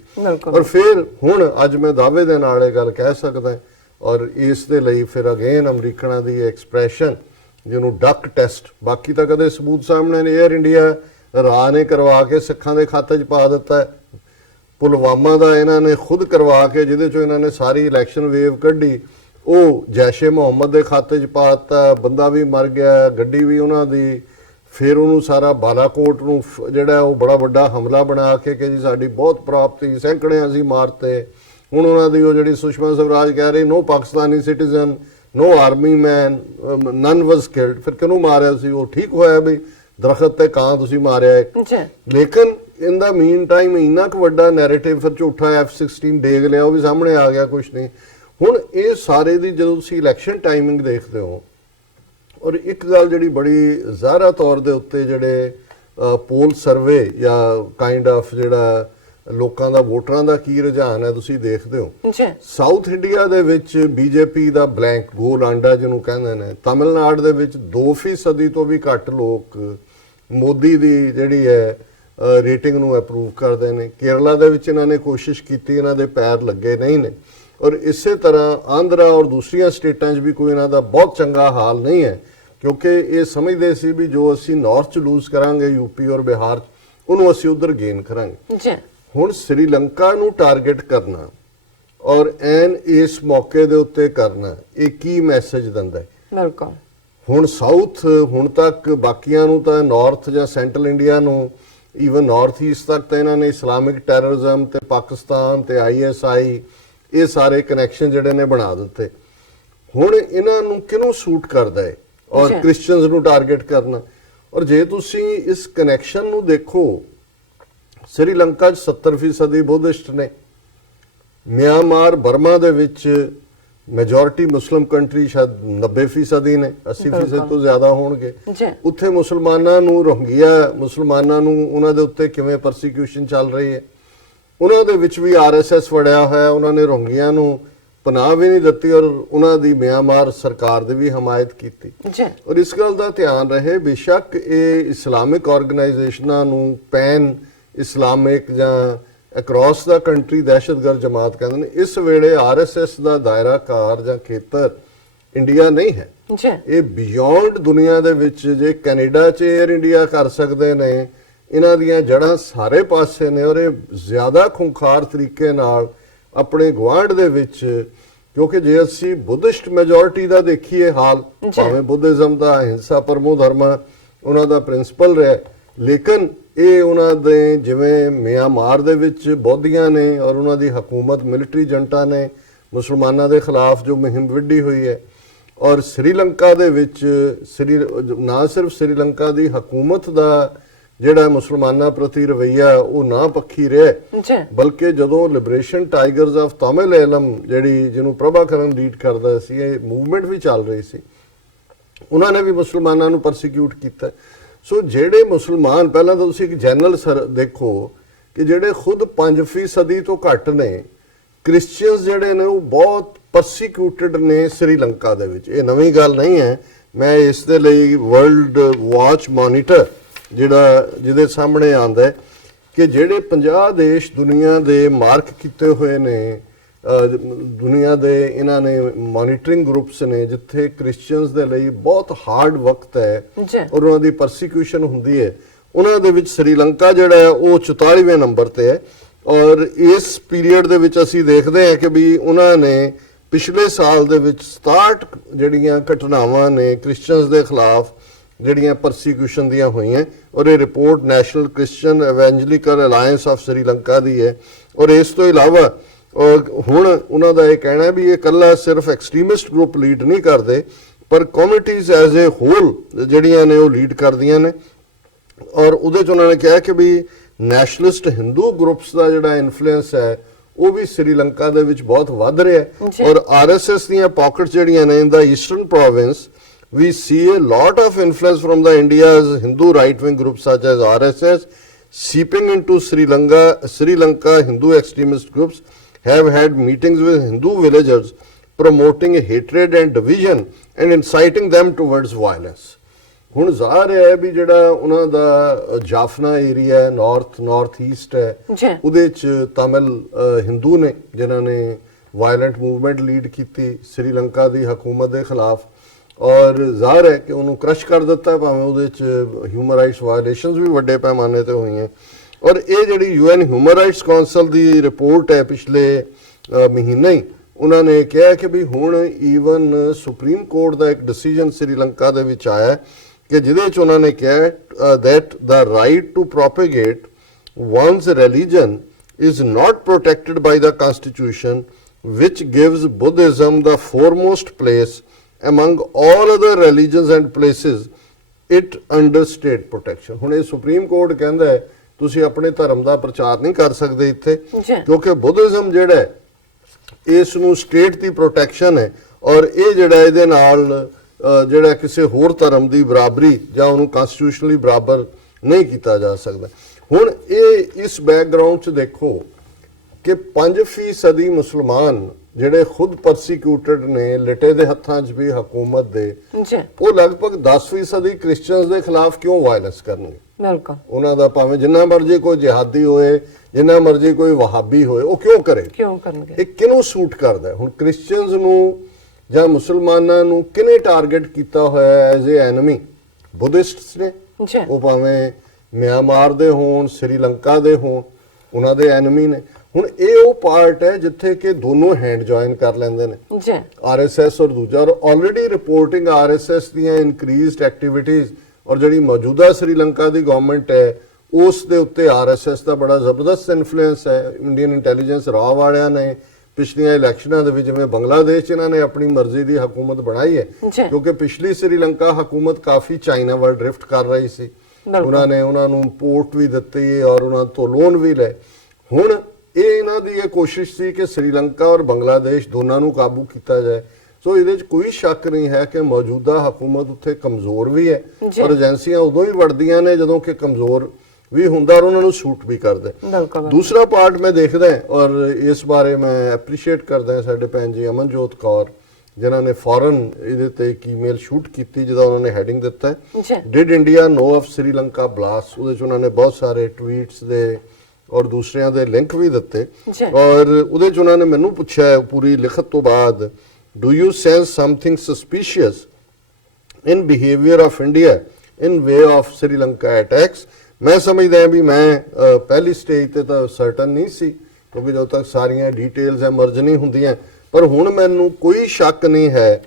ਔਰ ਫਿਰ ਹੁਣ ਅੱਜ ਮੈਂ ਦਾਅਵੇ ਦੇ ਨਾਲ ਇਹ ਗੱਲ ਕਹਿ ਸਕਦਾ ਔਰ ਇਸ ਦੇ ਲਈ ਫਿਰ ਅਗੇਨ ਅਮਰੀਕਨਾਂ ਦੀ ਐਕਸਪ੍ਰੈਸ਼ਨ ਜਿਹਨੂੰ ਡਕ ਟੈਸਟ, ਬਾਕੀ ਤਾਂ ਕਦੇ ਸਬੂਤ ਸਾਹਮਣੇ ਨੇ, ਏਅਰ ਇੰਡੀਆ ਰਾਹ ਨੇ ਕਰਵਾ ਕੇ ਸਿੱਖਾਂ ਦੇ ਖਾਤੇ 'ਚ ਪਾ ਦਿੱਤਾ ਹੈ, ਪੁਲਵਾਮਾ ਦਾ ਇਹਨਾਂ ਨੇ ਖੁਦ ਕਰਵਾ ਕੇ ਜਿਹਦੇ 'ਚੋਂ ਇਹਨਾਂ ਨੇ ਸਾਰੀ ਇਲੈਕਸ਼ਨ ਵੇਵ ਕੱਢੀ ਉਹ ਜੈਸ਼ੇ ਮੁਹੰਮਦ ਦੇ ਖਾਤੇ 'ਚ ਪਾ ਦਿੱਤਾ, ਬੰਦਾ ਵੀ ਮਰ ਗਿਆ, ਗੱਡੀ ਵੀ ਉਹਨਾਂ ਦੀ, ਫਿਰ ਉਹਨੂੰ ਸਾਰਾ ਬਾਲਾਕੋਟ ਨੂੰ ਜਿਹੜਾ ਉਹ ਬੜਾ ਵੱਡਾ ਹਮਲਾ ਬਣਾ ਕੇ ਕਿ ਜੀ ਸਾਡੀ ਬਹੁਤ ਪ੍ਰਾਪਤੀ, ਸੈਂਕੜੇ ਅਸੀਂ ਮਾਰਤੇ। ਹੁਣ ਉਹਨਾਂ ਦੀ ਉਹ ਜਿਹੜੀ ਸੁਸ਼ਮਾ ਸਵਰਾਜ ਕਹਿ ਰਹੀ ਨੋ ਪਾਕਿਸਤਾਨੀ ਸਿਟੀਜ਼ਨ, ਨੋ ਆਰਮੀ ਮੈਨ, ਨਨ ਵਾਸ ਕਿਲਡ। ਫਿਰ ਕਿਹਨੂੰ ਮਾਰਿਆ ਸੀ? ਉਹ ਠੀਕ ਹੋਇਆ ਵੀ ਦਰਖਤ ਤੇ ਕਾਂ ਤੁਸੀਂ ਮਾਰਿਆ ਇੱਕ, ਲੇਕਿਨ ਇਨ ਦਾ ਮੀਨ ਟਾਈਮ ਇੰਨਾ ਕੁ ਵੱਡਾ ਨੈਰੇਟਿਵ ਫਿਰ ਝੂਠਾ F-16 ਡੇਗ ਲਿਆ, ਉਹ ਵੀ ਸਾਹਮਣੇ ਆ ਗਿਆ, ਕੁਛ ਨਹੀਂ। ਹੁਣ ਇਹ ਸਾਰੇ ਦੀ ਜਦੋਂ ਤੁਸੀਂ ਇਲੈਕਸ਼ਨ ਟਾਈਮਿੰਗ ਦੇਖਦੇ ਹੋ ਔਰ ਇੱਕ ਗੱਲ ਜਿਹੜੀ ਬੜੀ ਜ਼ਾਹਰਾ ਤੌਰ ਦੇ ਉੱਤੇ ਜਿਹੜੇ ਪੋਲ ਸਰਵੇ ਜਾਂ ਕਾਈਂਡ ਆਫ ਜਿਹੜਾ ਲੋਕਾਂ ਦਾ ਵੋਟਰਾਂ ਦਾ ਕੀ ਰੁਝਾਨ ਹੈ ਤੁਸੀਂ ਦੇਖਦੇ ਹੋ, ਸਾਊਥ ਇੰਡੀਆ ਦੇ ਵਿੱਚ BJP ਦਾ ਬਲੈਂਕ ਗੋਲ ਆਂਡਾ ਜਿਹਨੂੰ ਕਹਿੰਦੇ ਨੇ, ਤਮਿਲਨਾਡੂ ਦੇ ਵਿੱਚ 2% ਤੋਂ ਵੀ ਘੱਟ ਲੋਕ ਮੋਦੀ ਦੀ ਜਿਹੜੀ ਹੈ ਰੇਟਿੰਗ ਨੂੰ ਅਪਰੂਵ ਕਰਦੇ ਨੇ। ਕੇਰਲਾ ਦੇ ਵਿੱਚ ਇਹਨਾਂ ਨੇ ਕੋਸ਼ਿਸ਼ ਕੀਤੀ, ਇਹਨਾਂ ਦੇ ਪੈਰ ਲੱਗੇ ਨਹੀਂ ਨੇ। ਔਰ ਇਸੇ ਤਰ੍ਹਾਂ ਆਂਧਰਾ ਔਰ ਦੂਸਰੀਆਂ ਸਟੇਟਾਂ 'ਚ ਵੀ ਕੋਈ ਇਹਨਾਂ ਦਾ ਬਹੁਤ ਚੰਗਾ ਹਾਲ ਨਹੀਂ ਹੈ ਕਿਉਂਕਿ ਇਹ ਸਮਝਦੇ ਸੀ ਵੀ ਜੋ ਅਸੀਂ ਨਾਰਥ 'ਚ ਲੂਜ਼ ਕਰਾਂਗੇ UP ਔਰ ਬਿਹਾਰ 'ਚ, ਉਹਨੂੰ ਅਸੀਂ ਉਧਰ ਗੇਨ ਕਰਾਂਗੇ। ਹੁਣ ਸ੍ਰੀਲੰਕਾ ਨੂੰ ਟਾਰਗੇਟ ਕਰਨਾ ਔਰ ਐਨ ਇਸ ਮੌਕੇ ਦੇ ਉੱਤੇ ਕਰਨਾ, ਇਹ ਕੀ ਮੈਸੇਜ ਦਿੰਦਾ ਹੈ? ਬਿਲਕੁਲ। ਹੁਣ ਸਾਊਥ ਹੁਣ ਤੱਕ ਬਾਕੀਆਂ ਨੂੰ ਤਾਂ ਨਾਰਥ ਜਾਂ ਸੈਂਟਰਲ ਇੰਡੀਆ ਨੂੰ ਈਵਨ ਨਾਰਥ ਈਸਟ ਤੱਕ ਤਾਂ ਇਹਨਾਂ ਨੇ ਇਸਲਾਮਿਕ ਟੈਰਰਿਜ਼ਮ ਤੇ ਪਾਕਿਸਤਾਨ ਤੇ ISI ਇਹ ਸਾਰੇ ਕਨੈਕਸ਼ਨ ਜਿਹੜੇ ਨੇ ਬਣਾ ਦਿੱਤੇ। ਹੁਣ ਇਹਨਾਂ ਨੂੰ ਕਿਹਨੂੰ ਸੂਟ ਕਰਦਾ ਹੈ? ਔਰ ਕ੍ਰਿਸਚੀਅਨਸ ਨੂੰ ਟਾਰਗੇਟ ਕਰਨਾ। ਔਰ ਜੇ ਤੁਸੀਂ ਇਸ ਕਨੈਕਸ਼ਨ ਨੂੰ ਦੇਖੋ, ਸ੍ਰੀਲੰਕਾ 'ਚ 70% ਬੁੱਧਿਸਟ ਨੇ, ਮਿਆਂਮਾਰ ਬਰਮਾ ਦੇ ਵਿੱਚ ਮੈਜੋਰਿਟੀ ਮੁਸਲਿਮ ਕੰਟਰੀ ਸ਼ਾਇਦ 90% ਨੇ, 80% ਤੋਂ ਜ਼ਿਆਦਾ ਹੋਣਗੇ। ਉੱਥੇ ਮੁਸਲਮਾਨਾਂ ਨੂੰ, ਰੋਹਿੰਗਿਆ ਮੁਸਲਮਾਨਾਂ ਨੂੰ ਉਹਨਾਂ ਦੇ ਉੱਤੇ ਕਿਵੇਂ ਪਰਸੀਕਿਊਸ਼ਨ ਚੱਲ ਰਹੀ ਹੈ, ਉਹਨਾਂ ਦੇ ਵਿੱਚ ਵੀ RSS ਵੜਿਆ ਹੋਇਆ। ਉਹਨਾਂ ਨੇ ਰੋਹਿੰਗਿਆ ਨੂੰ ਪਨਾਹ ਵੀ ਨਹੀਂ ਦਿੱਤੀ ਔਰ ਉਹਨਾਂ ਦੀ ਮਿਆਂਮਾਰ ਸਰਕਾਰ ਦੀ ਵੀ ਹਮਾਇਤ ਕੀਤੀ ਜੀ। ਔਰ ਇਸ ਗੱਲ ਦਾ ਧਿਆਨ ਰਹੇ, ਬੇਸ਼ੱਕ ਇਹ ਇਸਲਾਮਿਕ ਆਰਗੇਨਾਈਜੇਸ਼ਨਾਂ ਨੂੰ ਪੈਨ ਇਸਲਾਮਿਕ ਜਾਂ ਅਕ੍ਰੋਸ ਦਾ ਕੰਟਰੀ ਦਹਿਸ਼ਤਗਰਦ ਜਮਾਤ ਕਹਿੰਦੇ ਨੇ, ਇਸ ਵੇਲੇ ਆਰਐਸਐਸ ਦਾ ਦਾਇਰਾ ਕਾਰ ਜਾਂ ਖੇਤਰ ਇੰਡੀਆ ਨਹੀਂ ਹੈ ਜੀ। ਇਹ ਬਿਯੋਂਡ ਦੁਨੀਆ ਦੇ ਵਿੱਚ ਜੇ ਕੈਨੇਡਾ 'ਚ 에ਅਰ ਇੰਡੀਆ ਕਰ ਸਕਦੇ ਨੇ, ਇਹਨਾਂ ਦੀਆਂ ਜੜ੍ਹਾਂ ਸਾਰੇ ਪਾਸੇ ਨੇ ਔਰ ਇਹ ਜ਼ਿਆਦਾ ਖੁੰਖਾਰ ਤਰੀਕੇ ਨਾਲ ਆਪਣੇ ਗੁਆਂਢ ਦੇ ਵਿੱਚ, ਕਿਉਂਕਿ ਜੇ ਅਸੀਂ ਬੁੱਧਿਸਟ ਮੈਜੋਰਿਟੀ ਦਾ ਦੇਖੀਏ ਹਾਲ, ਭਾਵੇਂ ਬੁੱਧਿਜ਼ਮ ਦਾ ਹਿੰਸਾ ਪਰਮੋ ਧਰਮ ਉਹਨਾਂ ਦਾ ਪ੍ਰਿੰਸੀਪਲ ਰਿਹਾ, ਲੇਕਿਨ ਇਹ ਉਹਨਾਂ ਦੇ ਜਿਵੇਂ ਮਿਆਂਮਾਰ ਦੇ ਵਿੱਚ ਬੌਧੀਆਂ ਨੇ ਔਰ ਉਹਨਾਂ ਦੀ ਹਕੂਮਤ ਮਿਲਟਰੀ ਜੰਟਾਂ ਨੇ ਮੁਸਲਮਾਨਾਂ ਦੇ ਖਿਲਾਫ ਜੋ ਮੁਹਿੰਮ ਵਿੱਢੀ ਹੋਈ ਹੈ, ਔਰ ਸ੍ਰੀਲੰਕਾ ਦੇ ਵਿੱਚ ਨਾ ਸਿਰਫ ਸ੍ਰੀਲੰਕਾ ਦੀ ਹਕੂਮਤ ਦਾ ਜਿਹੜਾ ਮੁਸਲਮਾਨਾਂ ਪ੍ਰਤੀ ਰਵੱਈਆ ਉਹ ਨਾ ਪੱਖੀ ਰਿਹਾ, ਬਲਕਿ ਜਦੋਂ ਲਿਬਰੇਸ਼ਨ ਟਾਈਗਰਸ ਆਫ ਤਾਮਿਲ-ਏਲਮ ਜਿਹੜੀ ਜਿਹਨੂੰ ਪ੍ਰਭਾਕਰਨ ਲੀਡ ਕਰਦਾ ਸੀ, ਇਹ ਮੂਵਮੈਂਟ ਵੀ ਚੱਲ ਰਹੀ ਸੀ, ਉਹਨਾਂ ਨੇ ਵੀ ਮੁਸਲਮਾਨਾਂ ਨੂੰ ਪਰਸੀਕਿਊਟ ਕੀਤਾ। ਸੋ ਜਿਹੜੇ ਮੁਸਲਮਾਨ, ਪਹਿਲਾਂ ਤਾਂ ਤੁਸੀਂ ਇੱਕ ਜਨਰਲ ਦੇਖੋ ਕਿ ਜਿਹੜੇ ਖੁਦ 5% ਤੋਂ ਘੱਟ ਨੇ ਕ੍ਰਿਸਚੀਅਨਸ ਜਿਹੜੇ ਨੇ ਉਹ ਬਹੁਤ ਪਰਸੀਕਿਊਟਡ ਨੇ ਸ੍ਰੀਲੰਕਾ ਦੇ ਵਿੱਚ। ਇਹ ਨਵੀਂ ਗੱਲ ਨਹੀਂ ਹੈ। ਮੈਂ ਇਸ ਦੇ ਲਈ ਵਰਲਡ ਵਾਚ ਮੋਨੀਟਰ ਜਿਹੜਾ ਜਿਹਦੇ ਸਾਹਮਣੇ ਆਉਂਦਾ ਕਿ ਜਿਹੜੇ 50 ਦੇਸ਼ ਦੁਨੀਆ ਦੇ ਮਾਰਕ ਕੀਤੇ ਹੋਏ ਨੇ, ਦੁਨੀਆ ਦੇ ਇਹਨਾਂ ਨੇ ਮੋਨੀਟਰਿੰਗ ਗਰੁੱਪਸ ਨੇ ਜਿੱਥੇ ਕ੍ਰਿਸਚੀਅਨਸ ਦੇ ਲਈ ਬਹੁਤ ਹਾਰਡ ਵਕਤ ਹੈ ਔਰ ਉਹਨਾਂ ਦੀ ਪਰਸੀਕਿਊਸ਼ਨ ਹੁੰਦੀ ਹੈ, ਉਹਨਾਂ ਦੇ ਵਿੱਚ ਸ੍ਰੀਲੰਕਾ ਜਿਹੜਾ ਹੈ ਉਹ 44ਵੇਂ ਨੰਬਰ ਤੇ ਹੈ। ਔਰ ਇਸ ਪੀਰੀਅਡ ਦੇ ਵਿੱਚ ਅਸੀਂ ਦੇਖਦੇ ਹਾਂ ਕਿ ਵੀ ਉਹਨਾਂ ਨੇ ਪਿਛਲੇ ਸਾਲ ਦੇ ਵਿੱਚ 67 ਜਿਹੜੀਆਂ ਘਟਨਾਵਾਂ ਨੇ ਕ੍ਰਿਸਚੀਅਨਸ ਦੇ ਖਿਲਾਫ ਜਿਹੜੀਆਂ ਪਰਸੀਕਿਊਸ਼ਨ ਦੀਆਂ ਹੋਈਆਂ, ਔਰ ਇਹ report National Christian Evangelical Alliance of Sri Lanka ਦੀ ਹੈ। ਔਰ ਇਸ ਤੋਂ ਇਲਾਵਾ ਹੁਣ ਉਹਨਾਂ ਦਾ ਇਹ ਕਹਿਣਾ ਵੀ ਇਹ ਇਕੱਲਾ ਸਿਰਫ ਐਕਸਟ੍ਰੀਮਿਸਟ ਗਰੁੱਪ ਲੀਡ ਨਹੀਂ ਕਰਦੇ, ਪਰ ਕਮਿਊਨਿਟੀਜ਼ ਐਜ਼ ਏ ਹੋਲ ਜਿਹੜੀਆਂ ਨੇ ਉਹ ਲੀਡ ਕਰਦੀਆਂ ਨੇ। ਔਰ ਉਹਦੇ 'ਚ ਉਹਨਾਂ ਨੇ ਕਿਹਾ ਕਿ ਵੀ ਨੈਸ਼ਨਲਿਸਟ ਹਿੰਦੂ ਗਰੁੱਪਸ ਦਾ ਜਿਹੜਾ ਇਨਫਲੂਐਂਸ ਹੈ ਉਹ ਵੀ ਸ੍ਰੀਲੰਕਾ ਦੇ ਵਿੱਚ ਬਹੁਤ ਵੱਧ ਰਿਹਾ ਹੈ। ਔਰ ਆਰਐਸਐਸ ਦੀਆਂ ਪਾਕਟਸ ਜਿਹੜੀਆਂ ਨੇ in the Eastern Province, we see a lot of influence from the India's Hindu right-wing groups such as RSS seeping into Sri Lanka Hindu extremist groups have had meetings with Hindu villagers promoting hatred and division and inciting them towards violence. ਹੁਣ ਜ਼ਾਹਰ ਹੈ ਵੀ ਜਿਹੜਾ ਉਹਨਾਂ ਦਾ Jaffna area ਹੈ, north East ਹੈ, ਉਹਦੇ 'ਚ ਤਾਮਿਲ ਹਿੰਦੂ ਨੇ ਜਿਨ੍ਹਾਂ ਨੇ ਵਾਇਲੈਂਟ ਮੂਵਮੈਂਟ ਲੀਡ ਕੀਤੀ ਸ੍ਰੀਲੰਕਾ ਦੀ ਹਕੂਮਤ ਦੇ ਖਿਲਾਫ, ਔਰ ਜ਼ਾਹਰ ਹੈ ਕਿ ਉਹਨੂੰ ਕ੍ਰਸ਼ ਕਰ ਦਿੱਤਾ, ਭਾਵੇਂ ਉਹਦੇ 'ਚ ਹਿਊਮਨ ਰਾਈਟਸ ਵਾਇਲੇਸ਼ਨਸ ਵੀ ਵੱਡੇ ਪੈਮਾਨੇ ਤੇ ਹੋਈਆਂ। ਔਰ ਇਹ ਜਿਹੜੀ UN ਹਿਊਮਨ ਰਾਈਟਸ ਕਾਉਂਸਲ ਦੀ ਰਿਪੋਰਟ ਹੈ ਪਿਛਲੇ ਮਹੀਨੇ ਹੀ, ਉਹਨਾਂ ਨੇ ਕਿਹਾ ਕਿ ਵੀ ਹੁਣ ਈਵਨ ਸੁਪਰੀਮ ਕੋਰਟ ਦਾ ਇੱਕ ਡਿਸੀਜਨ ਸ੍ਰੀਲੰਕਾ ਦੇ ਵਿੱਚ ਆਇਆ ਕਿ ਜਿਹਦੇ 'ਚ ਉਹਨਾਂ ਨੇ ਕਿਹਾ that the right to propagate one's religion is not protected by the constitution which gives Buddhism the foremost place among all other religions and places it under state protection। ਹੁਣ ਇਹ ਸੁਪਰੀਮ ਕੋਰਟ ਕਹਿੰਦਾ ਹੈ ਤੁਸੀਂ ਆਪਣੇ ਧਰਮ ਦਾ ਪ੍ਰਚਾਰ ਨਹੀਂ ਕਰ ਸਕਦੇ ਇੱਥੇ, ਕਿਉਂਕਿ ਬੁੱਧਿਜ਼ਮ ਜਿਹੜਾ ਹੈ ਇਸ ਨੂੰ ਸਟੇਟ ਦੀ ਪ੍ਰੋਟੈਕਸ਼ਨ ਹੈ, ਔਰ ਇਹ ਜਿਹੜਾ ਇਹਦੇ ਨਾਲ ਜਿਹੜਾ ਕਿਸੇ ਹੋਰ ਧਰਮ ਦੀ ਬਰਾਬਰੀ ਜਾਂ ਉਹਨੂੰ ਕਨਸਟੀਟਿਊਸ਼ਨਲੀ ਬਰਾਬਰ ਨਹੀਂ ਕੀਤਾ ਜਾ ਸਕਦਾ। ਹੁਣ ਇਹ ਇਸ ਬੈਕਗ੍ਰਾਉਂਡ 'ਚ ਦੇਖੋ ਕਿ 5% ਮੁਸਲਮਾਨ ਜਿਹੜੇ ਖੁਦ ਪਰਸੀਕਿਊਟਡ ਨੇ, ਲਿਟੇ ਦੇ ਹੱਥਾਂ 'ਚ ਵੀ ਹਕੂਮਤ ਦੇ, ਉਹ ਲਗਭਗ 10% ਕ੍ਰਿਸਚੀਅਨਸ ਦੇ ਖਿਲਾਫ ਕਿਉਂ ਵਾਇਲੈਂਸ ਕਰਨਗੇ? ਬਿਲਕੁਲ ਉਹਨਾਂ ਦਾ ਭਾਵੇਂ ਜਿੰਨਾ ਮਰਜ਼ੀ ਕੋਈ ਜਿਹਾਦੀ ਹੋਏ, ਜਿੰਨਾ ਮਰਜ਼ੀ ਕੋਈ ਵਹਾਬੀ ਹੋਏ, ਉਹ ਕਿਉਂ ਕਰਨਗੇ? ਇਹ ਕਿਹਨੂੰ ਸੂਟ ਕਰਦਾ? ਹੁਣ ਕ੍ਰਿਸਚੀਅਨਸ ਨੂੰ ਜਾਂ ਮੁਸਲਮਾਨਾਂ ਨੂੰ ਕਿਹਨੇ ਟਾਰਗੇਟ ਕੀਤਾ ਹੋਇਆ ਐਜ਼ ਏ ਐਨਮੀ? ਬੁੱਧਿਸਟਸ ਨੇ, ਉਹ ਭਾਵੇਂ ਮਿਆਂਮਾਰ ਦੇ ਹੋਣ, ਸ੍ਰੀਲੰਕਾ ਦੇ ਹੋਣ, ਉਹਨਾਂ ਦੇ ਐਨਮੀ ਨੇ। ਹੁਣ ਇਹ ਉਹ ਪਾਰਟ ਹੈ ਜਿੱਥੇ ਕਿ ਦੋਨੋਂ ਹੈਂਡ ਜੁਆਇਨ ਕਰ ਲੈਂਦੇ ਨੇ, ਆਰਐਸਐਸ ਔਰ ਦੂਜਾ। ਔਰ ਆਲਰੇਡੀ ਰਿਪੋਰਟਿੰਗ ਆਰਐਸਐਸ ਦੀਆਂ ਇਨਕਰੀਜ਼ਡ ਐਕਟੀਵਿਟੀਜ਼, ਔਰ ਜਿਹੜੀ ਮੌਜੂਦਾ ਸ੍ਰੀਲੰਕਾ ਦੀ ਗਵਰਨਮੈਂਟ ਹੈ ਉਸ ਦੇ ਉੱਤੇ ਆਰਐਸਐਸ ਦਾ ਬੜਾ ਜ਼ਬਰਦਸਤ ਇਨਫਲੂਐਂਸ ਹੈ। ਇੰਡੀਅਨ ਇੰਟੈਲੀਜੈਂਸ ਰਾਹ ਵਾਲਿਆਂ ਨੇ ਪਿਛਲੀਆਂ ਇਲੈਕਸ਼ਨਾਂ ਦੇ ਵਿੱਚ, ਜਿਵੇਂ ਬੰਗਲਾਦੇਸ਼ 'ਚ ਇਹਨਾਂ ਨੇ ਆਪਣੀ ਮਰਜ਼ੀ ਦੀ ਹਕੂਮਤ ਬਣਾਈ ਹੈ, ਕਿਉਂਕਿ ਪਿਛਲੀ ਸ੍ਰੀਲੰਕਾ ਹਕੂਮਤ ਕਾਫੀ ਚਾਈਨਾ ਵੱਲ ਡਰਿਫਟ ਕਰ ਰਹੀ ਸੀ। ਉਹਨਾਂ ਨੇ ਉਹਨਾਂ ਨੂੰ ਪੋਰਟ ਵੀ ਦਿੱਤੀ ਔਰ ਉਹਨਾਂ ਤੋਂ ਲੋਨ ਵੀ ਲਏ। ਹੁਣ ਇਹ ਇਹਨਾਂ ਦੀ ਇਹ ਕੋਸ਼ਿਸ਼ ਸੀ ਕਿ ਸ੍ਰੀਲੰਕਾ ਔਰ ਬੰਗਲਾਦੇਸ਼ ਦੋਨਾਂ ਨੂੰ ਕਾਬੂ ਕੀਤਾ ਜਾਏ। ਸੋ ਇਹਦੇ 'ਚ ਕੋਈ ਸ਼ੱਕ ਨਹੀਂ ਹੈ ਕਿ ਮੌਜੂਦਾ ਹਕੂਮਤ ਉੱਥੇ ਕਮਜ਼ੋਰ ਵੀ ਹੈ, ਔਰ ਏਜੰਸੀਆਂ ਉਦੋਂ ਹੀ ਵੜਦੀਆਂ ਨੇ ਜਦੋਂ ਕਿ ਕਮਜ਼ੋਰ ਵੀ ਹੁੰਦਾ ਔਰ ਉਹਨਾਂ ਨੂੰ ਸੂਟ ਵੀ ਕਰਦਾ ਬਿਲਕੁਲ ਦੂਸਰਾ ਪਾਰਟ ਮੈਂ ਦੇਖਦਾ ਔਰ ਇਸ ਬਾਰੇ ਮੈਂ ਐਪਰੀਸ਼ੀਏਟ ਕਰਦਾ ਸਾਡੇ ਭੈਣ ਜੀ ਅਮਨਜੋਤ ਕੌਰ ਜਿਨ੍ਹਾਂ ਨੇ ਫੌਰਨ ਇਹਦੇ ਤੇ ਇੱਕ ਈਮੇਲ ਸ਼ੂਟ ਕੀਤੀ ਜਿਹਦਾ ਉਹਨਾਂ ਨੇ ਹੈਡਿੰਗ ਦਿੱਤਾ ਹੈ did India know of Sri Lanka blast ਉਹਦੇ ਚ ਉਹਨਾਂ ਨੇ ਬਹੁਤ ਸਾਰੇ ਟਵੀਟਸ ਦੇ ਔਰ ਦੂਸਰਿਆਂ ਦੇ ਲਿੰਕ ਵੀ ਦਿੱਤੇ ਔਰ ਉਹਦੇ ਚ ਉਹਨਾਂ ਨੇ ਮੈਨੂੰ ਪੁੱਛਿਆ ਪੂਰੀ ਲਿਖਤ ਤੋਂ ਬਾਅਦ do you sense something suspicious in behaviour of India in way of Sri Lanka attacks ਮੈਂ ਸਮਝਦਾ ਹਾਂ ਵੀ ਮੈਂ ਪਹਿਲੀ ਸਟੇਜ ਤੇ ਤਾਂ ਸਰਟਨ ਨਹੀਂ ਸੀ ਕਿਉਂਕਿ ਜਦੋਂ ਤੱਕ ਸਾਰੀਆਂ ਡਿਟੇਲਸ ਐਮਰਜ ਨਹੀਂ ਹੁੰਦੀਆਂ ਪਰ ਹੁਣ ਮੈਨੂੰ ਕੋਈ ਸ਼ੱਕ ਨਹੀਂ ਹੈ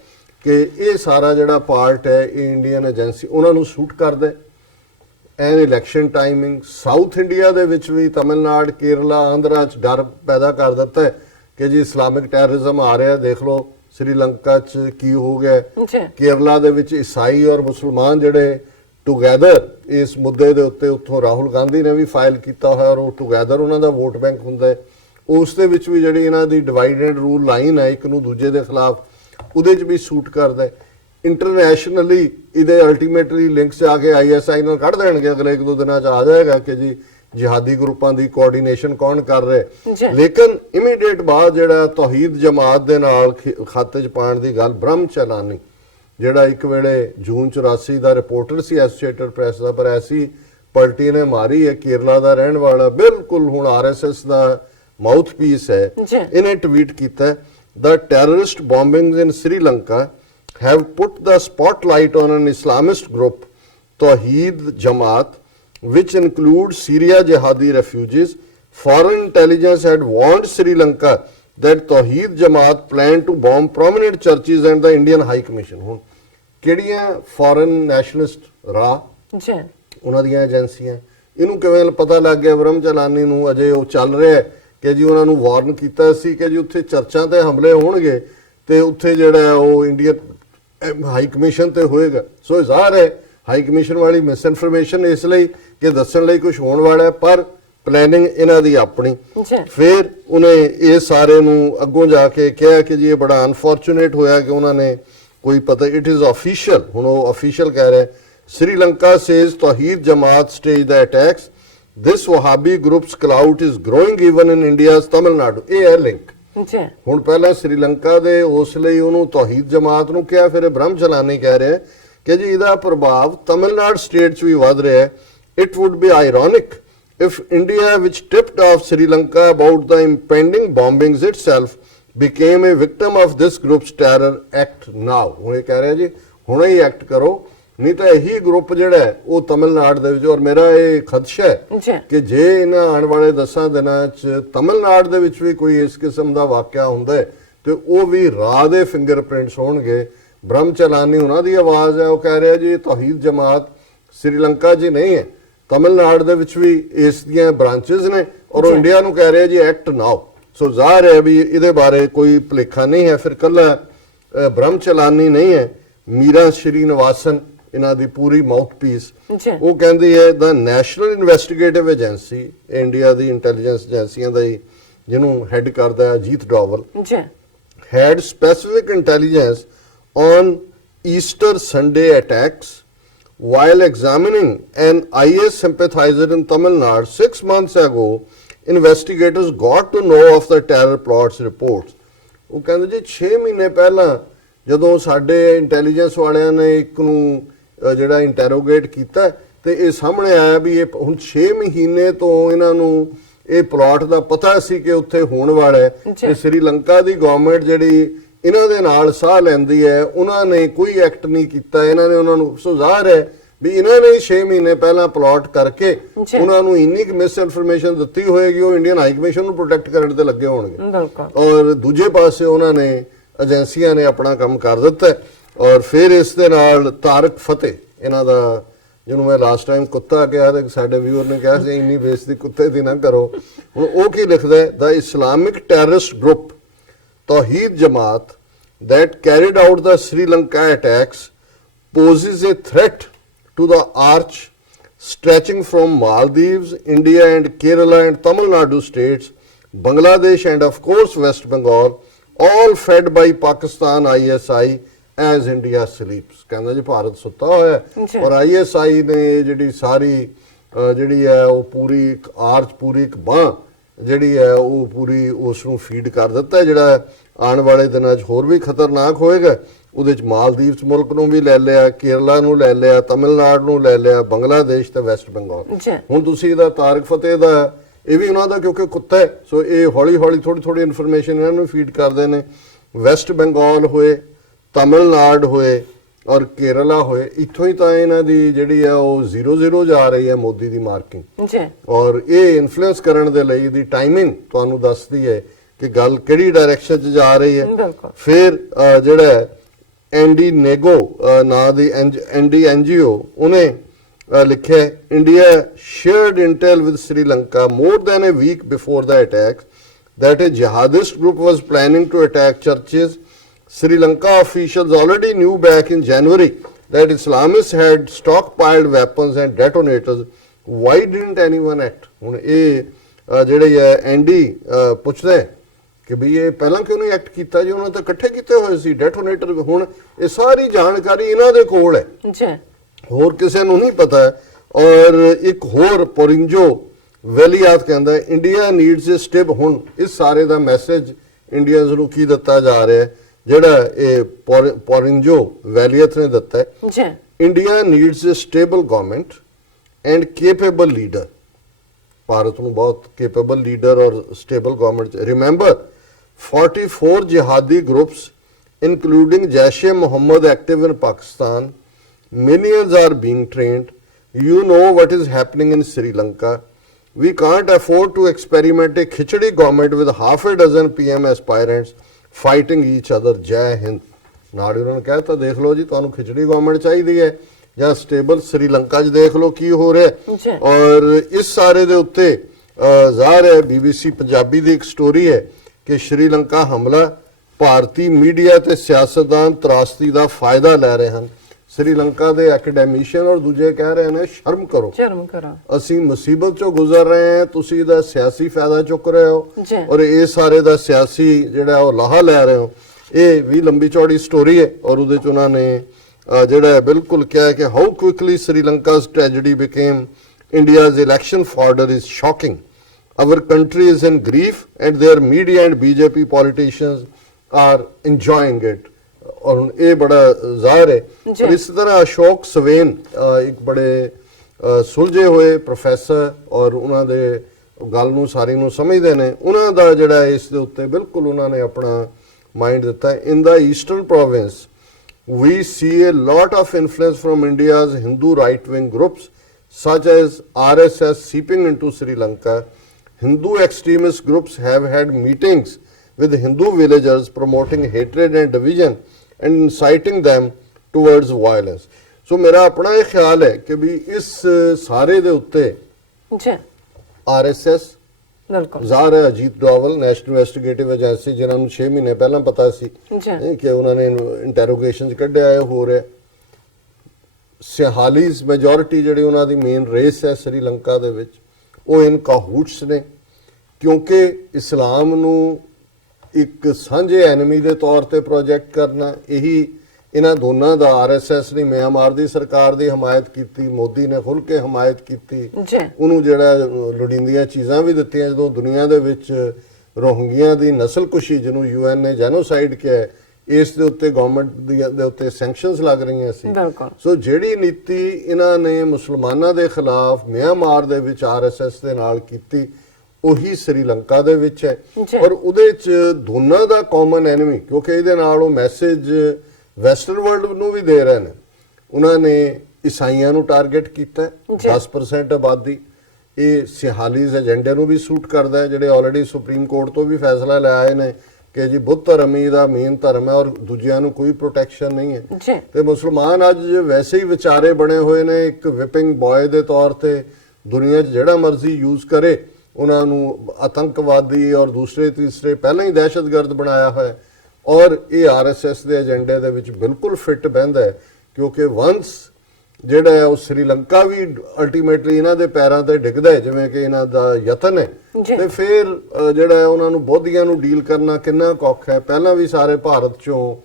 ਕਿ ਇਹ ਸਾਰਾ ਜਿਹੜਾ ਪਾਰਟ ਹੈ ਇਹ ਇੰਡੀਅਨ ਏਜੰਸੀ ਉਹਨਾਂ ਨੂੰ ਸੂਟ ਕਰਦਾ ਐਨ ਇਲੈਕਸ਼ਨ ਟਾਈਮਿੰਗ ਸਾਊਥ ਇੰਡੀਆ ਦੇ ਵਿੱਚ ਵੀ ਤਮਿਲਨਾਡੂ ਕੇਰਲਾ ਆਂਧਰਾ ਚ ਡਰ ਪੈਦਾ ਕਰ ਦਿੱਤਾ ਹੈ ਕਿ ਜੀ ਇਸਲਾਮਿਕ ਟੈਰਰਿਜ਼ਮ ਆ ਰਿਹਾ ਦੇਖ ਲਓ ਸ੍ਰੀਲੰਕਾ ਚ ਕੀ ਹੋ ਗਿਆ ਕੇਰਲਾ ਦੇ ਵਿੱਚ ਈਸਾਈ ਔਰ ਮੁਸਲਮਾਨ ਜਿਹੜੇ ਟੁਗੇਦਰ ਇਸ ਮੁੱਦੇ ਦੇ ਉੱਤੇ ਉੱਥੋਂ ਰਾਹੁਲ ਗਾਂਧੀ ਨੇ ਵੀ ਫਾਈਲ ਕੀਤਾ ਹੋਇਆ ਔਰ ਉਹ ਟੁਗੇਦਰ ਉਹਨਾਂ ਦਾ ਵੋਟ ਬੈਂਕ ਹੁੰਦਾ ਹੈ ਉਸ ਦੇ ਵਿੱਚ ਵੀ ਜਿਹੜੀ ਇਹਨਾਂ ਦੀ ਡਿਵਾਈਡ ਐਂਡ ਰੂਲ ਲਾਈਨ ਹੈ ਇੱਕ ਨੂੰ ਦੂਜੇ ਦੇ ਖਿਲਾਫ ਉਹਦੇ 'ਚ ਵੀ ਸੂਟ ਕਰਦਾ ਹੈ ਇੰਟਰਨੈਸ਼ਨਲੀ ਇਹਦੇ ਅਲਟੀਮੇਟਲੀ ਲਿੰਕਸ ਆ ਕੇ ਆਈਐਸਆਈ ਨਾਲ ਕੱਢ ਦੇਣਗੇ ਅਗਲੇ 1-2 ਦਿਨਾਂ 'ਚ ਆ ਜਾਏਗਾ ਕਿ ਜੀ ਜਿਹਾਦੀ ਗਰੁੱਪਾਂ ਦੀ ਕੋਆਰਡੀਨੇਸ਼ਨ ਕੌਣ ਕਰ ਰਿਹਾ ਲੇਕਿਨ ਇਮੀਡੀਏਟ ਬਾਅਦ ਜਿਹੜਾ ਤੌਹੀਦ ਜਮਾਤ ਦੇ ਨਾਲ ਖਾਤੇ 'ਚ ਪਾਉਣ ਦੀ ਗੱਲ ਬ੍ਰਹਮ ਚਲਾਨੀ ਜਿਹੜਾ ਇੱਕ ਵੇਲੇ ਜੂਨ 84 ਦਾ ਰਿਪੋਰਟਰ ਸੀ ਐਸੋਸੀਏਟਡ ਪ੍ਰੈਸ ਦਾ ਪਰ ਐਸੀ ਪਲਟੀ ਨੇ ਮਾਰੀ ਹੈ ਕੇਰਲਾ ਦਾ ਰਹਿਣ ਵਾਲਾ ਬਿਲਕੁਲ ਹੁਣ ਆਰਐਸਐਸ ਦਾ ਮਾਊਥਪੀਸ ਹੈ ਇਹਨੇ ਟਵੀਟ ਕੀਤਾ the terrorist bombings in Sri Lanka have put the spotlight on an Islamist group Tawheed Jamaat which includes Syria jihadi refugees foreign intelligence had warned Sri Lanka that Tawheed Jamaat planned to bomb prominent churches and the Indian High Commission ਹੁਣ ਕਿਹੜੀਆਂ foreign nationalist ਰਾਹ ਉਹਨਾਂ ਦੀਆਂ ਏਜੰਸੀਆਂ ਇਹਨੂੰ ਕਿਵੇਂ ਪਤਾ ਲੱਗ ਗਿਆ ਬ੍ਰਹਮ ਚਲਾਨੀ ਨੂੰ ਅਜੇ ਉਹ ਚੱਲ ਰਿਹਾ ਕਿ ਜੀ ਉਹਨਾਂ ਨੂੰ ਵਾਰਨ ਕੀਤਾ ਸੀ ਕਿ ਜੀ ਉੱਥੇ ਚਰਚਾਂ ਤੇ ਹਮਲੇ ਹੋਣਗੇ ਤੇ ਉੱਥੇ ਜਿਹੜਾ ਉਹ ਇੰਡੀਅਨ ਹਾਈ ਕਮਿਸ਼ਨ ਤੇ ਹੋਏਗਾ ਸੋ ਜ਼ਾਹਰ ਹੈ ਹਾਈ ਕਮਿਸ਼ਨ ਵਾਲੀ ਮਿਸ ਇਨਫੋਰਮੇਸ਼ਨ ਇਸ ਲਈ ਕਿ ਦੱਸਣ ਲਈ ਕੁਝ ਹੋਣ ਵਾਲਾ ਹੈ ਪਰ ਪਲੈਨਿੰਗ ਇਹਨਾਂ ਦੀ ਆਪਣੀ ਫਿਰ ਉਹਨੇ ਇਹ ਸਾਰੇ ਨੂੰ ਅੱਗੋਂ ਜਾ ਕੇ ਕਿਹਾ ਕਿ ਜੀ ਇਹ ਬੜਾ ਅਨਫੋਰਚੂਨੇਟ ਹੋਇਆ ਕਿ ਉਹਨਾਂ ਨੇ ਕੋਈ ਪਤਾ ਇਟ ਇਜ਼ ਆਫੀਸ਼ੀਅਲ ਹੁਣ ਉਹ ਆਫੀਸ਼ੀਅਲ ਕਹਿ ਰਿਹਾ ਸ੍ਰੀਲੰਕਾ ਸੇਜ਼ ਤੌਹੀਦ ਜਮਾਤ stage the attacks This Wahhabi group's clout is growing even in India's Tamil Nadu. ਇਹ ਹੈ ਲਿੰਕ ਹੁਣ ਪਹਿਲਾਂ ਸ੍ਰੀਲੰਕਾ ਦੇ ਉਸ ਲਈ ਉਹਨੂੰ ਤੌਹੀਦ ਜਮਾਤ ਨੂੰ ਕਿਹਾ ਫਿਰ ਬ੍ਰਹਮ ਚਲਾਨੀ ਕਹਿ ਰਿਹਾ ਕਿ ਜੀ ਇਹਦਾ ਪ੍ਰਭਾਵ ਤਮਿਲਨਾਡੂ ਸਟੇਟ 'ਚ ਵੀ ਵੱਧ ਰਿਹਾ ਹੈ it would be ironic if India which tipped off Sri Lanka about the impending bombings itself became a victim of this group's terror act now ਹੁਣ ਇਹ ਕਹਿ ਰਿਹਾ ਜੀ ਹੁਣੇ ਹੀ ਐਕਟ ਕਰੋ ਨਹੀਂ ਤਾਂ ਇਹੀ ਗਰੁੱਪ ਜਿਹੜਾ ਹੈ ਉਹ ਤਮਿਲਨਾਡੂ ਦੇ ਵਿੱਚ ਔਰ ਮੇਰਾ ਇਹ ਖਦਸ਼ਾ ਹੈ ਕਿ ਜੇ ਇਹਨਾਂ ਆਉਣ ਵਾਲੇ 10 ਦਿਨਾਂ 'ਚ ਤਮਿਲਨਾਡੂ ਦੇ ਵਿੱਚ ਵੀ ਕੋਈ ਇਸ ਕਿਸਮ ਦਾ ਵਾਕਿਆ ਹੁੰਦਾ ਹੈ ਤੇ ਉਹ ਵੀ ਰਾਹ ਦੇ ਫਿੰਗਰਪ੍ਰਿੰਟਸ ਹੋਣਗੇ ਬ੍ਰਹਮ ਚਲਾਨੀ ਉਹਨਾਂ ਦੀ ਆਵਾਜ਼ ਹੈ ਉਹ ਕਹਿ ਰਿਹਾ ਜੀ ਤੌਹੀਦ ਜਮਾਤ ਸ੍ਰੀਲੰਕਾ 'ਚ ਨਹੀਂ ਹੈ ਤਮਿਲਨਾਡੂ ਦੇ ਵਿੱਚ ਵੀ ਇਸ ਦੀਆਂ ਬ੍ਰਾਂਚਸ ਨੇ ਔਰ ਉਹ ਇੰਡੀਆ ਨੂੰ ਕਹਿ ਰਿਹਾ ਜੀ ਐਕਟ ਨਾਓ ਸੋ ਜ਼ਾਹਰ ਹੈ ਵੀ ਇਹਦੇ ਬਾਰੇ ਕੋਈ ਭੁਲੇਖਾ ਨਹੀਂ ਹੈ ਫਿਰ ਕੱਲਾ ਬ੍ਰਹਮ ਚਲਾਨੀ ਨਹੀਂ ਹੈ ਮੀਰਾ ਸ਼੍ਰੀਨਿਵਾਸਨ ਇਹਨਾਂ ਦੀ ਪੂਰੀ ਮਾਊਥਪੀਸ ਉਹ ਕਹਿੰਦੀ ਹੈ ਦਾ ਨੈਸ਼ਨਲ ਇਨਵੈਸਟੀਗੇਟਿਵ ਏਜੰਸੀ ਇੰਡੀਆ ਦੀ ਇੰਟੈਲੀਜੈਂਸ ਏਜੰਸੀਆਂ ਦਾ ਜਿਹਨੂੰ ਹੈਡ ਕਰਦਾ ਹੈ Ajit Doval had specific intelligence on Easter Sunday attacks while examining an IS sympathizer in Tamil Nadu 6 months ago investigators got to know of the terror plots reports ਉਹ ਕਹਿੰਦੇ ਜੀ 6 ਮਹੀਨੇ ਪਹਿਲਾਂ ਜਦੋਂ ਸਾਡੇ ਇੰਟੈਲੀਜੈਂਸ ਵਾਲਿਆਂ ਨੇ ਇੱਕ ਨੂੰ ਜਿਹੜਾ ਇੰਟਰੋਗੇਟ ਕੀਤਾ ਤੇ ਇਹ ਸਾਹਮਣੇ ਆਇਆ ਵੀ ਇਹ ਹੁਣ 6 ਮਹੀਨੇ ਤੋਂ ਇਹਨਾਂ ਨੂੰ ਇਹ ਪਲਾਟ ਦਾ ਪਤਾ ਸੀ ਕਿ ਉੱਥੇ ਹੋਣ ਵਾਲਾ ਹੈ ਤੇ ਸ੍ਰੀਲੰਕਾ ਦੀ ਗਵਰਨਮੈਂਟ ਜਿਹੜੀ ਇਹਨਾਂ ਦੇ ਨਾਲ ਸਾਹ ਲੈਂਦੀ ਹੈ ਉਹਨਾਂ ਨੇ ਕੋਈ ਐਕਟ ਨਹੀਂ ਕੀਤਾ ਇਹਨਾਂ ਨੇ ਉਹਨਾਂ ਨੂੰ ਸੁਝਾਅ ਹੈ ਵੀ ਇਹਨਾਂ ਨੇ 6 ਮਹੀਨੇ ਪਹਿਲਾਂ ਪਲਾਟ ਕਰਕੇ ਉਹਨਾਂ ਨੂੰ ਇੰਨੀ ਕਿ ਮਿਸ ਇਨਫੋਰਮੇਸ਼ਨ ਦਿੱਤੀ ਹੋਏਗੀ ਉਹ ਇੰਡੀਅਨ ਹਾਈ ਕਮਿਸ਼ਨ ਨੂੰ ਪ੍ਰੋਟੈਕਟ ਕਰਨ ਤੇ ਲੱਗੇ ਹੋਣਗੇ ਔਰ ਦੂਜੇ ਪਾਸੇ ਉਹਨਾਂ ਨੇ ਏਜੰਸੀਆਂ ਨੇ ਆਪਣਾ ਕੰਮ ਕਰ ਦਿੱਤਾ ਔਰ ਫਿਰ ਇਸ ਦੇ ਨਾਲ ਤਾਰਕ ਫਤਿਹ ਇਹਨਾਂ ਦਾ ਜਿਹਨੂੰ ਮੈਂ ਲਾਸਟ ਟਾਈਮ ਕੁੱਤਾ ਕਿਹਾ ਤੇ ਸਾਡੇ ਵਿਊਅਰ ਨੇ ਕਿਹਾ ਸੀ ਇੰਨੀ ਬੇਇੱਜ਼ਤੀ ਕੁੱਤੇ ਦੀ ਨਾ ਕਰੋ ਹੁਣ ਉਹ ਕੀ ਲਿਖਦਾ ਹੈ ਦਾ ਇਸਲਾਮਿਕ ਟੈਰਰਿਸਟ ਗਰੁੱਪ ਤੌਹੀਦ ਜਮਾਤ that carried out the Sri Lanka attacks poses a threat to the arch stretching from Maldives, India and Kerala and Tamil Nadu states, Bangladesh and of course West Bengal, all fed by Pakistan ISI as India sleeps. ਕਹਿੰਦਾ ਜੀ ਭਾਰਤ ਸੁੱਤਾ ਹੋਇਆ ਔਰ ISI ਨੇ ਜਿਹੜੀ ਸਾਰੀ ਜਿਹੜੀ ਹੈ ਉਹ ਪੂਰੀ ਇੱਕ ਆਰਚ, ਪੂਰੀ ਇੱਕ ਬਾਂਹ ਜਿਹੜੀ ਹੈ ਉਹ ਪੂਰੀ ਉਸ ਨੂੰ ਫੀਡ ਕਰ ਦਿੱਤਾ, ਜਿਹੜਾ ਆਉਣ ਵਾਲੇ ਦਿਨਾਂ 'ਚ ਹੋਰ ਵੀ ਖਤਰਨਾਕ ਹੋਏਗਾ। ਉਹਦੇ 'ਚ ਮਾਲਦੀਵਸ ਮੁਲਕ ਨੂੰ ਵੀ ਲੈ ਲਿਆ, ਕੇਰਲਾ ਨੂੰ ਲੈ ਲਿਆ, ਤਮਿਲਨਾਡੂ ਨੂੰ ਲੈ ਲਿਆ, ਬੰਗਲਾਦੇਸ਼ ਤੇ ਵੈਸਟ ਬੰਗਾਲ। ਹੁਣ ਤੁਸੀਂ ਇਹਦਾ ਤਾਰਿਕ ਫਤਿਹ ਦਾ, ਇਹ ਵੀ ਉਹਨਾਂ ਦਾ ਕਿਉਂਕਿ ਕੁੱਤਾ ਹੈ, ਸੋ ਇਹ ਹੌਲੀ ਹੌਲੀ ਥੋੜੀ ਥੋੜੀ ਇਨਫੋਰਮੇਸ਼ਨ ਇਹਨਾਂ ਨੂੰ ਫੀਡ ਕਰਦੇ ਨੇ। ਵੈਸਟ ਬੰਗਾਲ ਹੋਏ, ਤਮਿਲਨਾਡੂ ਹੋਏ ਔਰ ਕੇਰਲਾ ਹੋਏ, ਇੱਥੋਂ ਹੀ ਤਾਂ ਇਹਨਾਂ ਦੀ ਜਿਹੜੀ ਹੈ ਉਹ 0-0 ਜਾ ਰਹੀ ਹੈ ਮੋਦੀ ਦੀ ਮਾਰਕਿੰਗ ਜੀ। ਔਰ ਇਹ ਇਨਫਲੂਐਂਸ ਕਰਨ ਦੇ ਲਈ ਦੀ ਟਾਈਮਿੰਗ ਤੁਹਾਨੂੰ ਦੱਸਦੀ ਹੈ ਕਿ ਗੱਲ ਕਿਹੜੀ ਡਾਇਰੈਕਸ਼ਨ 'ਚ ਜਾ ਰਹੀ ਹੈ। ਫਿਰ ਜਿਹੜਾ ਐਂਡੀ ਨੇਗੋ ਨਾਂ ਦੀ NGO ਉਹਨੇ ਲਿਖਿਆ, India shared intel with Sri Lanka more than a week before the attacks that a jihadist group was planning to attack churches. Sri Lanka officials already knew back in January that Islamists had stockpiled weapons and detonators. Why didn't anyone act? ਹੁਣ ਇਹ ਜਿਹੜੇ ਐਂਡੀ ਪੁੱਛਦੇ ਕਿ ਵੀ ਇਹ ਪਹਿਲਾਂ ਕਿਉਂ ਨਹੀਂ act ਕੀਤਾ ਜੀ, ਉਹਨਾਂ ਤਾਂ ਇਕੱਠੇ ਕੀਤੇ ਹੋਏ ਸੀ ਡੈਟੋਨੇਟਰ। ਹੁਣ ਇਹ ਸਾਰੀ ਜਾਣਕਾਰੀ ਇਹਨਾਂ ਦੇ ਕੋਲ ਹੈ ਜੀ, ਹੋਰ ਕਿਸੇ ਨੂੰ ਨਹੀਂ ਪਤਾ ਹੈ। ਔਰ ਇੱਕ ਹੋਰ ਪੋਰਿੰਜੋ ਵੈਲੀਆਤ ਕਹਿੰਦਾ ਇੰਡੀਆ ਨੀਡਸ ਅ ਸਟੇਬ। ਹੁਣ ਇਸ ਸਾਰੇ ਦਾ ਮੈਸੇਜ ਇੰਡੀਅਨਸ ਨੂੰ ਕੀ ਦਿੱਤਾ ਜਾ ਰਿਹਾ ਹੈ, ਜਿਹੜਾ ਇਹ ਪੋਰਿੰਜੋ ਵੈਲੀਅਤ ਨੇ ਦਿੱਤਾ ਹੈ, India needs a stable government and capable leader. Bharat ਨੂੰ ਬਹੁਤ ਕੇਪੇਬਲ ਲੀਡਰ ਔਰ stable government. Remember 44 jihadi groups including Jaish-e-Mohammed active in Pakistan. Millions are being trained. You know what is happening in Sri Lanka. We can't afford to experiment a khichdi government with half a dozen PM aspirants fighting each other. Jai Hind. ਨਾਲ ਉਹਨਾਂ ਨੇ ਕਹਿਤਾ ਦੇਖ ਲਓ ਜੀ, ਤੁਹਾਨੂੰ ਖਿਚੜੀ government ਚਾਹੀਦੀ ਹੈ ਜਾਂ ਸਟੇਬਲ ਸ੍ਰੀਲੰਕਾ 'ਚ ਦੇਖ ਲਓ ਕੀ ਹੋ ਰਿਹਾ। ਔਰ ਇਸ ਸਾਰੇ ਦੇ ਉੱਤੇ ਜ਼ਾਹਰ ਹੈ BBC ਪੰਜਾਬੀ ਦੀ ਇੱਕ ਸਟੋਰੀ ਹੈ ਕਿ ਸ਼੍ਰੀਲੰਕਾ ਹਮਲਾ, ਭਾਰਤੀ ਮੀਡੀਆ ਤੇ ਸਿਆਸਤਦਾਨ ਤਰਾਸਦੀ ਦਾ ਫਾਇਦਾ ਲੈ ਰਹੇ ਹਨ। ਸ੍ਰੀਲੰਕਾ ਦੇ ਐਕੈਡੈਮੀਸ਼ੀਅਨ ਔਰ ਦੂਜੇ ਕਹਿ ਰਹੇ ਨੇ ਸ਼ਰਮ ਕਰੋ, ਅਸੀਂ ਮੁਸੀਬਤ ਚੋਂ ਗੁਜ਼ਰ ਰਹੇ ਹਾਂ, ਤੁਸੀਂ ਇਹਦਾ ਸਿਆਸੀ ਫਾਇਦਾ ਚੁੱਕ ਰਹੇ ਹੋ ਔਰ ਇਹ ਸਾਰੇ ਦਾ ਸਿਆਸੀ ਜਿਹੜਾ ਉਹ ਲਾਹਾ ਲੈ ਰਹੇ ਹੋ। ਇਹ ਵੀ ਲੰਬੀ ਚੌੜੀ ਸਟੋਰੀ ਹੈ ਔਰ ਉਹਦੇ 'ਚ ਉਹਨਾਂ ਨੇ ਜਿਹੜਾ ਬਿਲਕੁਲ ਕਿਹਾ ਕਿ how quickly Sri Lanka's tragedy became India's election fodder is shocking. Our country is in grief and their media and BJP politicians are enjoying it. ਔਰ ਇਹ ਬੜਾ ਜ਼ਾਹਿਰ ਹੈ। ਔਰ ਇਸ ਤਰ੍ਹਾਂ ਅਸ਼ੋਕ ਸਵੇਨ ਇੱਕ ਬੜੇ ਸੁਲਝੇ ਹੋਏ ਪ੍ਰੋਫੈਸਰ ਔਰ ਉਹਨਾਂ ਦੇ ਗੱਲ ਨੂੰ ਸਾਰੀ ਨੂੰ ਸਮਝਦੇ ਨੇ, ਉਹਨਾਂ ਦਾ ਜਿਹੜਾ ਇਸ ਦੇ ਉੱਤੇ ਬਿਲਕੁਲ ਉਹਨਾਂ ਨੇ ਆਪਣਾ ਮਾਈਂਡ ਦਿੱਤਾ। In the Eastern Province we see a lot of influence from India's Hindu right-wing groups such as RSS seeping into Sri Lanka. Hindu extremist groups have had meetings with Hindu villagers promoting hatred and division and inciting them towards violence. So मेरा अपना ये ख्याल है कि भी इस सारे दे उत्ते RSS ਜ਼ਾਹਰ ਹੈ Ajit Doval national investigative agency ਜਿਨ੍ਹਾਂ ਨੂੰ 6 ਮਹੀਨੇ ਪਹਿਲਾਂ ਪਤਾ ਸੀ ਕਿ ਉਹਨਾਂ ਨੇ ਇੰਟਰੋਗੇਸ਼ਨ ਕੱਢਿਆ ਹੈ ਹੋ ਰਿਹਾ। ਸਿਹਾਲੀਜ਼ ਮੈਜੋਰਿਟੀ ਜਿਹੜੀ ਉਹਨਾਂ ਦੀ ਮੇਨ ਰੇਸ ਹੈ ਸ੍ਰੀਲੰਕਾ ਦੇ ਵਿੱਚ, ਉਹ ਇਨ ਕਾਹੂਟਸ ਨੇ ਕਿਉਂਕਿ ਇਸਲਾਮ ਨੂੰ ਇੱਕ ਸਾਂਝੇ ਐਨਮੀ ਦੇ ਤੌਰ ਤੇ ਪ੍ਰੋਜੈਕਟ ਕਰਨਾ। ਇਹੀ ਇਹਨਾਂ ਦੋਨਾਂ ਦਾ RSS ਨੇ ਮਿਆਂਮਾਰ ਦੀ ਸਰਕਾਰ ਦੀ ਹਮਾਇਤ ਕੀਤੀ, ਮੋਦੀ ਨੇ ਖੁੱਲ੍ਹ ਕੇ ਹਮਾਇਤ ਕੀਤੀ, ਉਹਨੂੰ ਜਿਹੜਾ ਲੋੜੀਂਦੀਆਂ ਚੀਜ਼ਾਂ ਵੀ ਦਿੱਤੀਆਂ। ਜਦੋਂ ਦੁਨੀਆ ਦੇ ਵਿੱਚ ਰੋਹਿੰਗਿਆਂ ਦੀ ਨਸਲਕੁਸ਼ੀ ਜਿਹਨੂੰ UN ਨੇ ਜੈਨੋਸਾਈਡ ਕਿਹਾ, ਇਸ ਦੇ ਉੱਤੇ ਗਵਰਨਮੈਂਟ ਦੇ ਉੱਤੇ ਸੈਂਕਸ਼ਨਸ ਲੱਗ ਰਹੀਆਂ ਸੀ। ਸੋ ਜਿਹੜੀ ਨੀਤੀ ਇਹਨਾਂ ਨੇ ਮੁਸਲਮਾਨਾਂ ਦੇ ਖਿਲਾਫ ਮਿਆਂਮਾਰ ਦੇ ਵਿੱਚ RSS ਦੇ ਨਾਲ ਕੀਤੀ, ਉਹੀ ਸ੍ਰੀਲੰਕਾ ਦੇ ਵਿੱਚ ਹੈ। ਔਰ ਉਹਦੇ 'ਚ ਦੋਨਾਂ ਦਾ ਕਾਮਨ ਐਨਮੀ, ਕਿਉਂਕਿ ਇਹਦੇ ਨਾਲ ਉਹ ਮੈਸੇਜ ਵੈਸਟਰਨ ਵਰਲਡ ਨੂੰ ਵੀ ਦੇ ਰਹੇ ਨੇ। ਉਹਨਾਂ ਨੇ ਈਸਾਈਆਂ ਨੂੰ ਟਾਰਗੇਟ ਕੀਤਾ, 10% ਆਬਾਦੀ। ਇਹ ਸਿਹਾਲੀਜ਼ ਏਜੰਡੇ ਨੂੰ ਵੀ ਸੂਟ ਕਰਦਾ ਹੈ, ਜਿਹੜੇ ਆਲਰੇਡੀ ਸੁਪਰੀਮ ਕੋਰਟ ਤੋਂ ਵੀ ਫੈਸਲਾ ਲੈ ਆਏ ਨੇ ਕਿ ਜੀ ਬੁੱਧ ਧਰਮ ਹੀ ਦਾ ਮੇਨ ਧਰਮ ਹੈ ਔਰ ਦੂਜਿਆਂ ਨੂੰ ਕੋਈ ਪ੍ਰੋਟੈਕਸ਼ਨ ਨਹੀਂ ਹੈ। ਤੇ ਮੁਸਲਮਾਨ ਅੱਜ ਵੈਸੇ ਹੀ ਵਿਚਾਰੇ ਬਣੇ ਹੋਏ ਨੇ, ਇੱਕ ਵਿਪਿੰਗ ਬॉय ਦੇ ਤੌਰ ਤੇ ਦੁਨੀਆ 'ਚ ਜਿਹੜਾ ਮਰਜ਼ੀ ਯੂਜ਼ ਕਰੇ ਉਹਨਾਂ ਨੂੰ ਆਤੰਕਵਾਦੀ ਔਰ ਦੂਸਰੇ ਤੀਸਰੇ ਪਹਿਲਾਂ ਹੀ ਦਹਿਸ਼ਤਗਰਦ ਬਣਾਇਆ ਹੋਇਆ। ਔਰ ਇਹ RSS ਦੇ ਏਜੰਡੇ ਦੇ ਵਿੱਚ ਬਿਲਕੁਲ ਫਿੱਟ ਬਹਿੰਦਾ ਹੈ ਕਿਉਂਕਿ ਵੰਸ ਜਿਹੜਾ ਹੈ ਉਹ ਸ੍ਰੀਲੰਕਾ ਵੀ ਅਲਟੀਮੇਟਲੀ ਇਹਨਾਂ ਦੇ ਪੈਰਾਂ ਤੇ ਡਿੱਗਦਾ ਹੈ, ਜਿਵੇਂ ਕਿ ਇਹਨਾਂ ਦਾ ਯਤਨ ਹੈ, ਤੇ ਫਿਰ ਜਿਹੜਾ ਹੈ ਉਹਨਾਂ ਨੂੰ ਬੋਧੀਆਂ ਨੂੰ ਡੀਲ ਕਰਨਾ ਕਿੰਨਾ ਔਖਾ ਹੈ। ਪਹਿਲਾਂ ਵੀ ਸਾਰੇ ਭਾਰਤ ਚੋਂ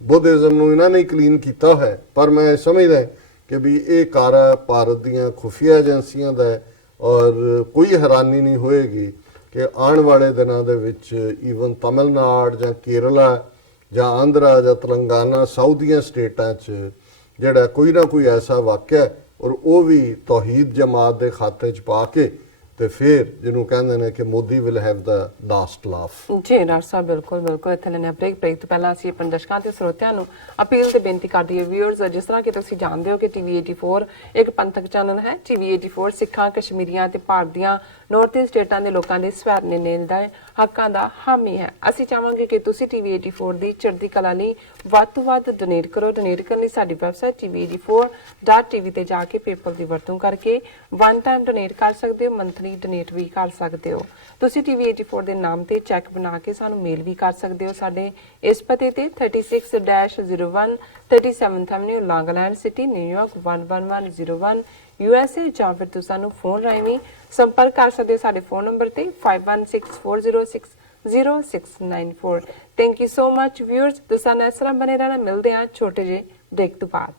ਬੁੱਧਿਜ਼ਮ ਨੂੰ ਇਹਨਾਂ ਨੇ ਕਲੀਨ ਕੀਤਾ ਹੈ, ਪਰ ਮੈਂ ਸਮਝਦਾ ਕਿ ਵੀ ਇਹ ਕਾਰਾ ਭਾਰਤ ਦੀਆਂ ਖੁਫੀਆ ਏਜੰਸੀਆਂ ਦਾ ਹੈ ਔਰ ਕੋਈ ਹੈਰਾਨੀ ਨਹੀਂ ਹੋਏਗੀ ਕਿ ਆਉਣ ਵਾਲੇ ਦਿਨਾਂ ਦੇ ਵਿੱਚ ਈਵਨ ਤਮਿਲਨਾਡੂ ਜਾਂ ਕੇਰਲਾ ਜਾਂ ਆਂਧਰਾ ਜਾਂ ਤੇਲੰਗਾਨਾ ਸਾਊਥ ਦੀਆਂ ਸਟੇਟਾਂ 'ਚ ਜਿਹੜਾ ਕੋਈ ਨਾ ਕੋਈ ਐਸਾ ਵਾਕਿਆ ਔਰ ਉਹ ਵੀ ਤੌਹੀਦ ਜਮਾਤ ਦੇ ਖਾਤੇ 'ਚ ਪਾ ਕੇ ਤੇ ਫਿਰ ਜਿਹਨੂੰ ਕਹਿੰਦੇ ਨੇ ਕਿ Modi will have the last laugh. ਜੀ ਡਾਕਟਰ ਸਾਹਿਬ ਬਿਲਕੁਲ ਬਿਲਕੁਲ ਇੱਥੇ ਲੈਣੇ ਬ੍ਰੇਕ ਤੋਂ ਪਹਿਲਾਂ ਅਸੀਂ ਆਪਣੇ ਦਰਸ਼ਕਾਂ ਤੇ ਸਰੋਤਿਆਂ ਨੂੰ ਅਪੀਲ ਤੇ ਬੇਨਤੀ ਕਰਦੀ ਹੈ ਵਿਊਅਰਸ, ਜਿਸ ਤਰ੍ਹਾਂ ਕਿ ਤੁਸੀਂ ਜਾਣਦੇ ਹੋ ਕਿ ਟੀਵੀ 84 ਇੱਕ ਪੰਥਕ ਚੈਨਲ ਹੈ। ਟੀਵੀ 84 ਸਿੱਖਾਂ, ਕਸ਼ਮੀਰੀਆਂ ਤੇ ਭਾਰਤ ਦੀਆਂ ਨਾਰਥ ਈਸਟ ਸਟੇਟਾਂ ਦੇ ਲੋਕਾਂ ਦੇ ਸਵੈ ਨਿਰਣੇ ਦਾ ਹੱਕਾਂ ਦਾ ਹਾਮੀ ਹੈ। ਅਸੀਂ ਚਾਹਾਂਗੇ ਕਿ ਤੁਸੀਂ ਟੀਵੀ 84 ਦੀ ਚੜ੍ਹਦੀ ਕਲਾ ਲਈ ਵੱਧ ਤੋਂ ਵੱਧ ਡੋਨੇਟ ਕਰੋ। ਡੋਨੇਟ ਕਰਨ ਲਈ ਸਾਡੀ ਵੈਬਸਾਈਟ tv84.tv ਤੇ ਜਾ ਕੇ ਪੇਪਲ ਦੀ ਵਰਤੋਂ ਕਰਕੇ ਵਨ ਟਾਈਮ ਡੋਨੇਟ ਕਰ ਸਕਦੇ ਹੋ, ਮੰਥਲੀ ਡੋਨੇਟ ਵੀ ਕਰ ਸਕਦੇ ਹੋ। ਤੁਸੀਂ ਟੀਵੀ 84 ਦੇ ਨਾਮ ਤੇ ਚੈੱਕ ਬਣਾ ਕੇ ਸਾਨੂੰ ਮੇਲ ਵੀ ਕਰ ਸਕਦੇ ਹੋ ਸਾਡੇ ਇਸ ਪਤੇ ਤੇ 36-01 37th Avenue, Long Island City, New York 11101 USA, ਜਾਂ ਫਿਰ ਤੁਸੀਂ ਸਾਨੂੰ ਫੋਨ ਰਾਹੀਂ ਵੀ ਸੰਪਰਕ ਕਰ ਸਕਦੇ ਹੋ ਸਾਡੇ ਫੋਨ ਨੰਬਰ ਤੇ 5164060694। Thank you so much viewers, ਤੁਸੀਂ ਨਾਲ ਇਸ ਤਰ੍ਹਾਂ ਬਨੇ ਰਹਿਣਾ। ਮਿਲਦੇ ਹਾਂ ਛੋਟੇ ਜਿਹੇ ਬ੍ਰੇਕ ਤੋਂ ਬਾਅਦ।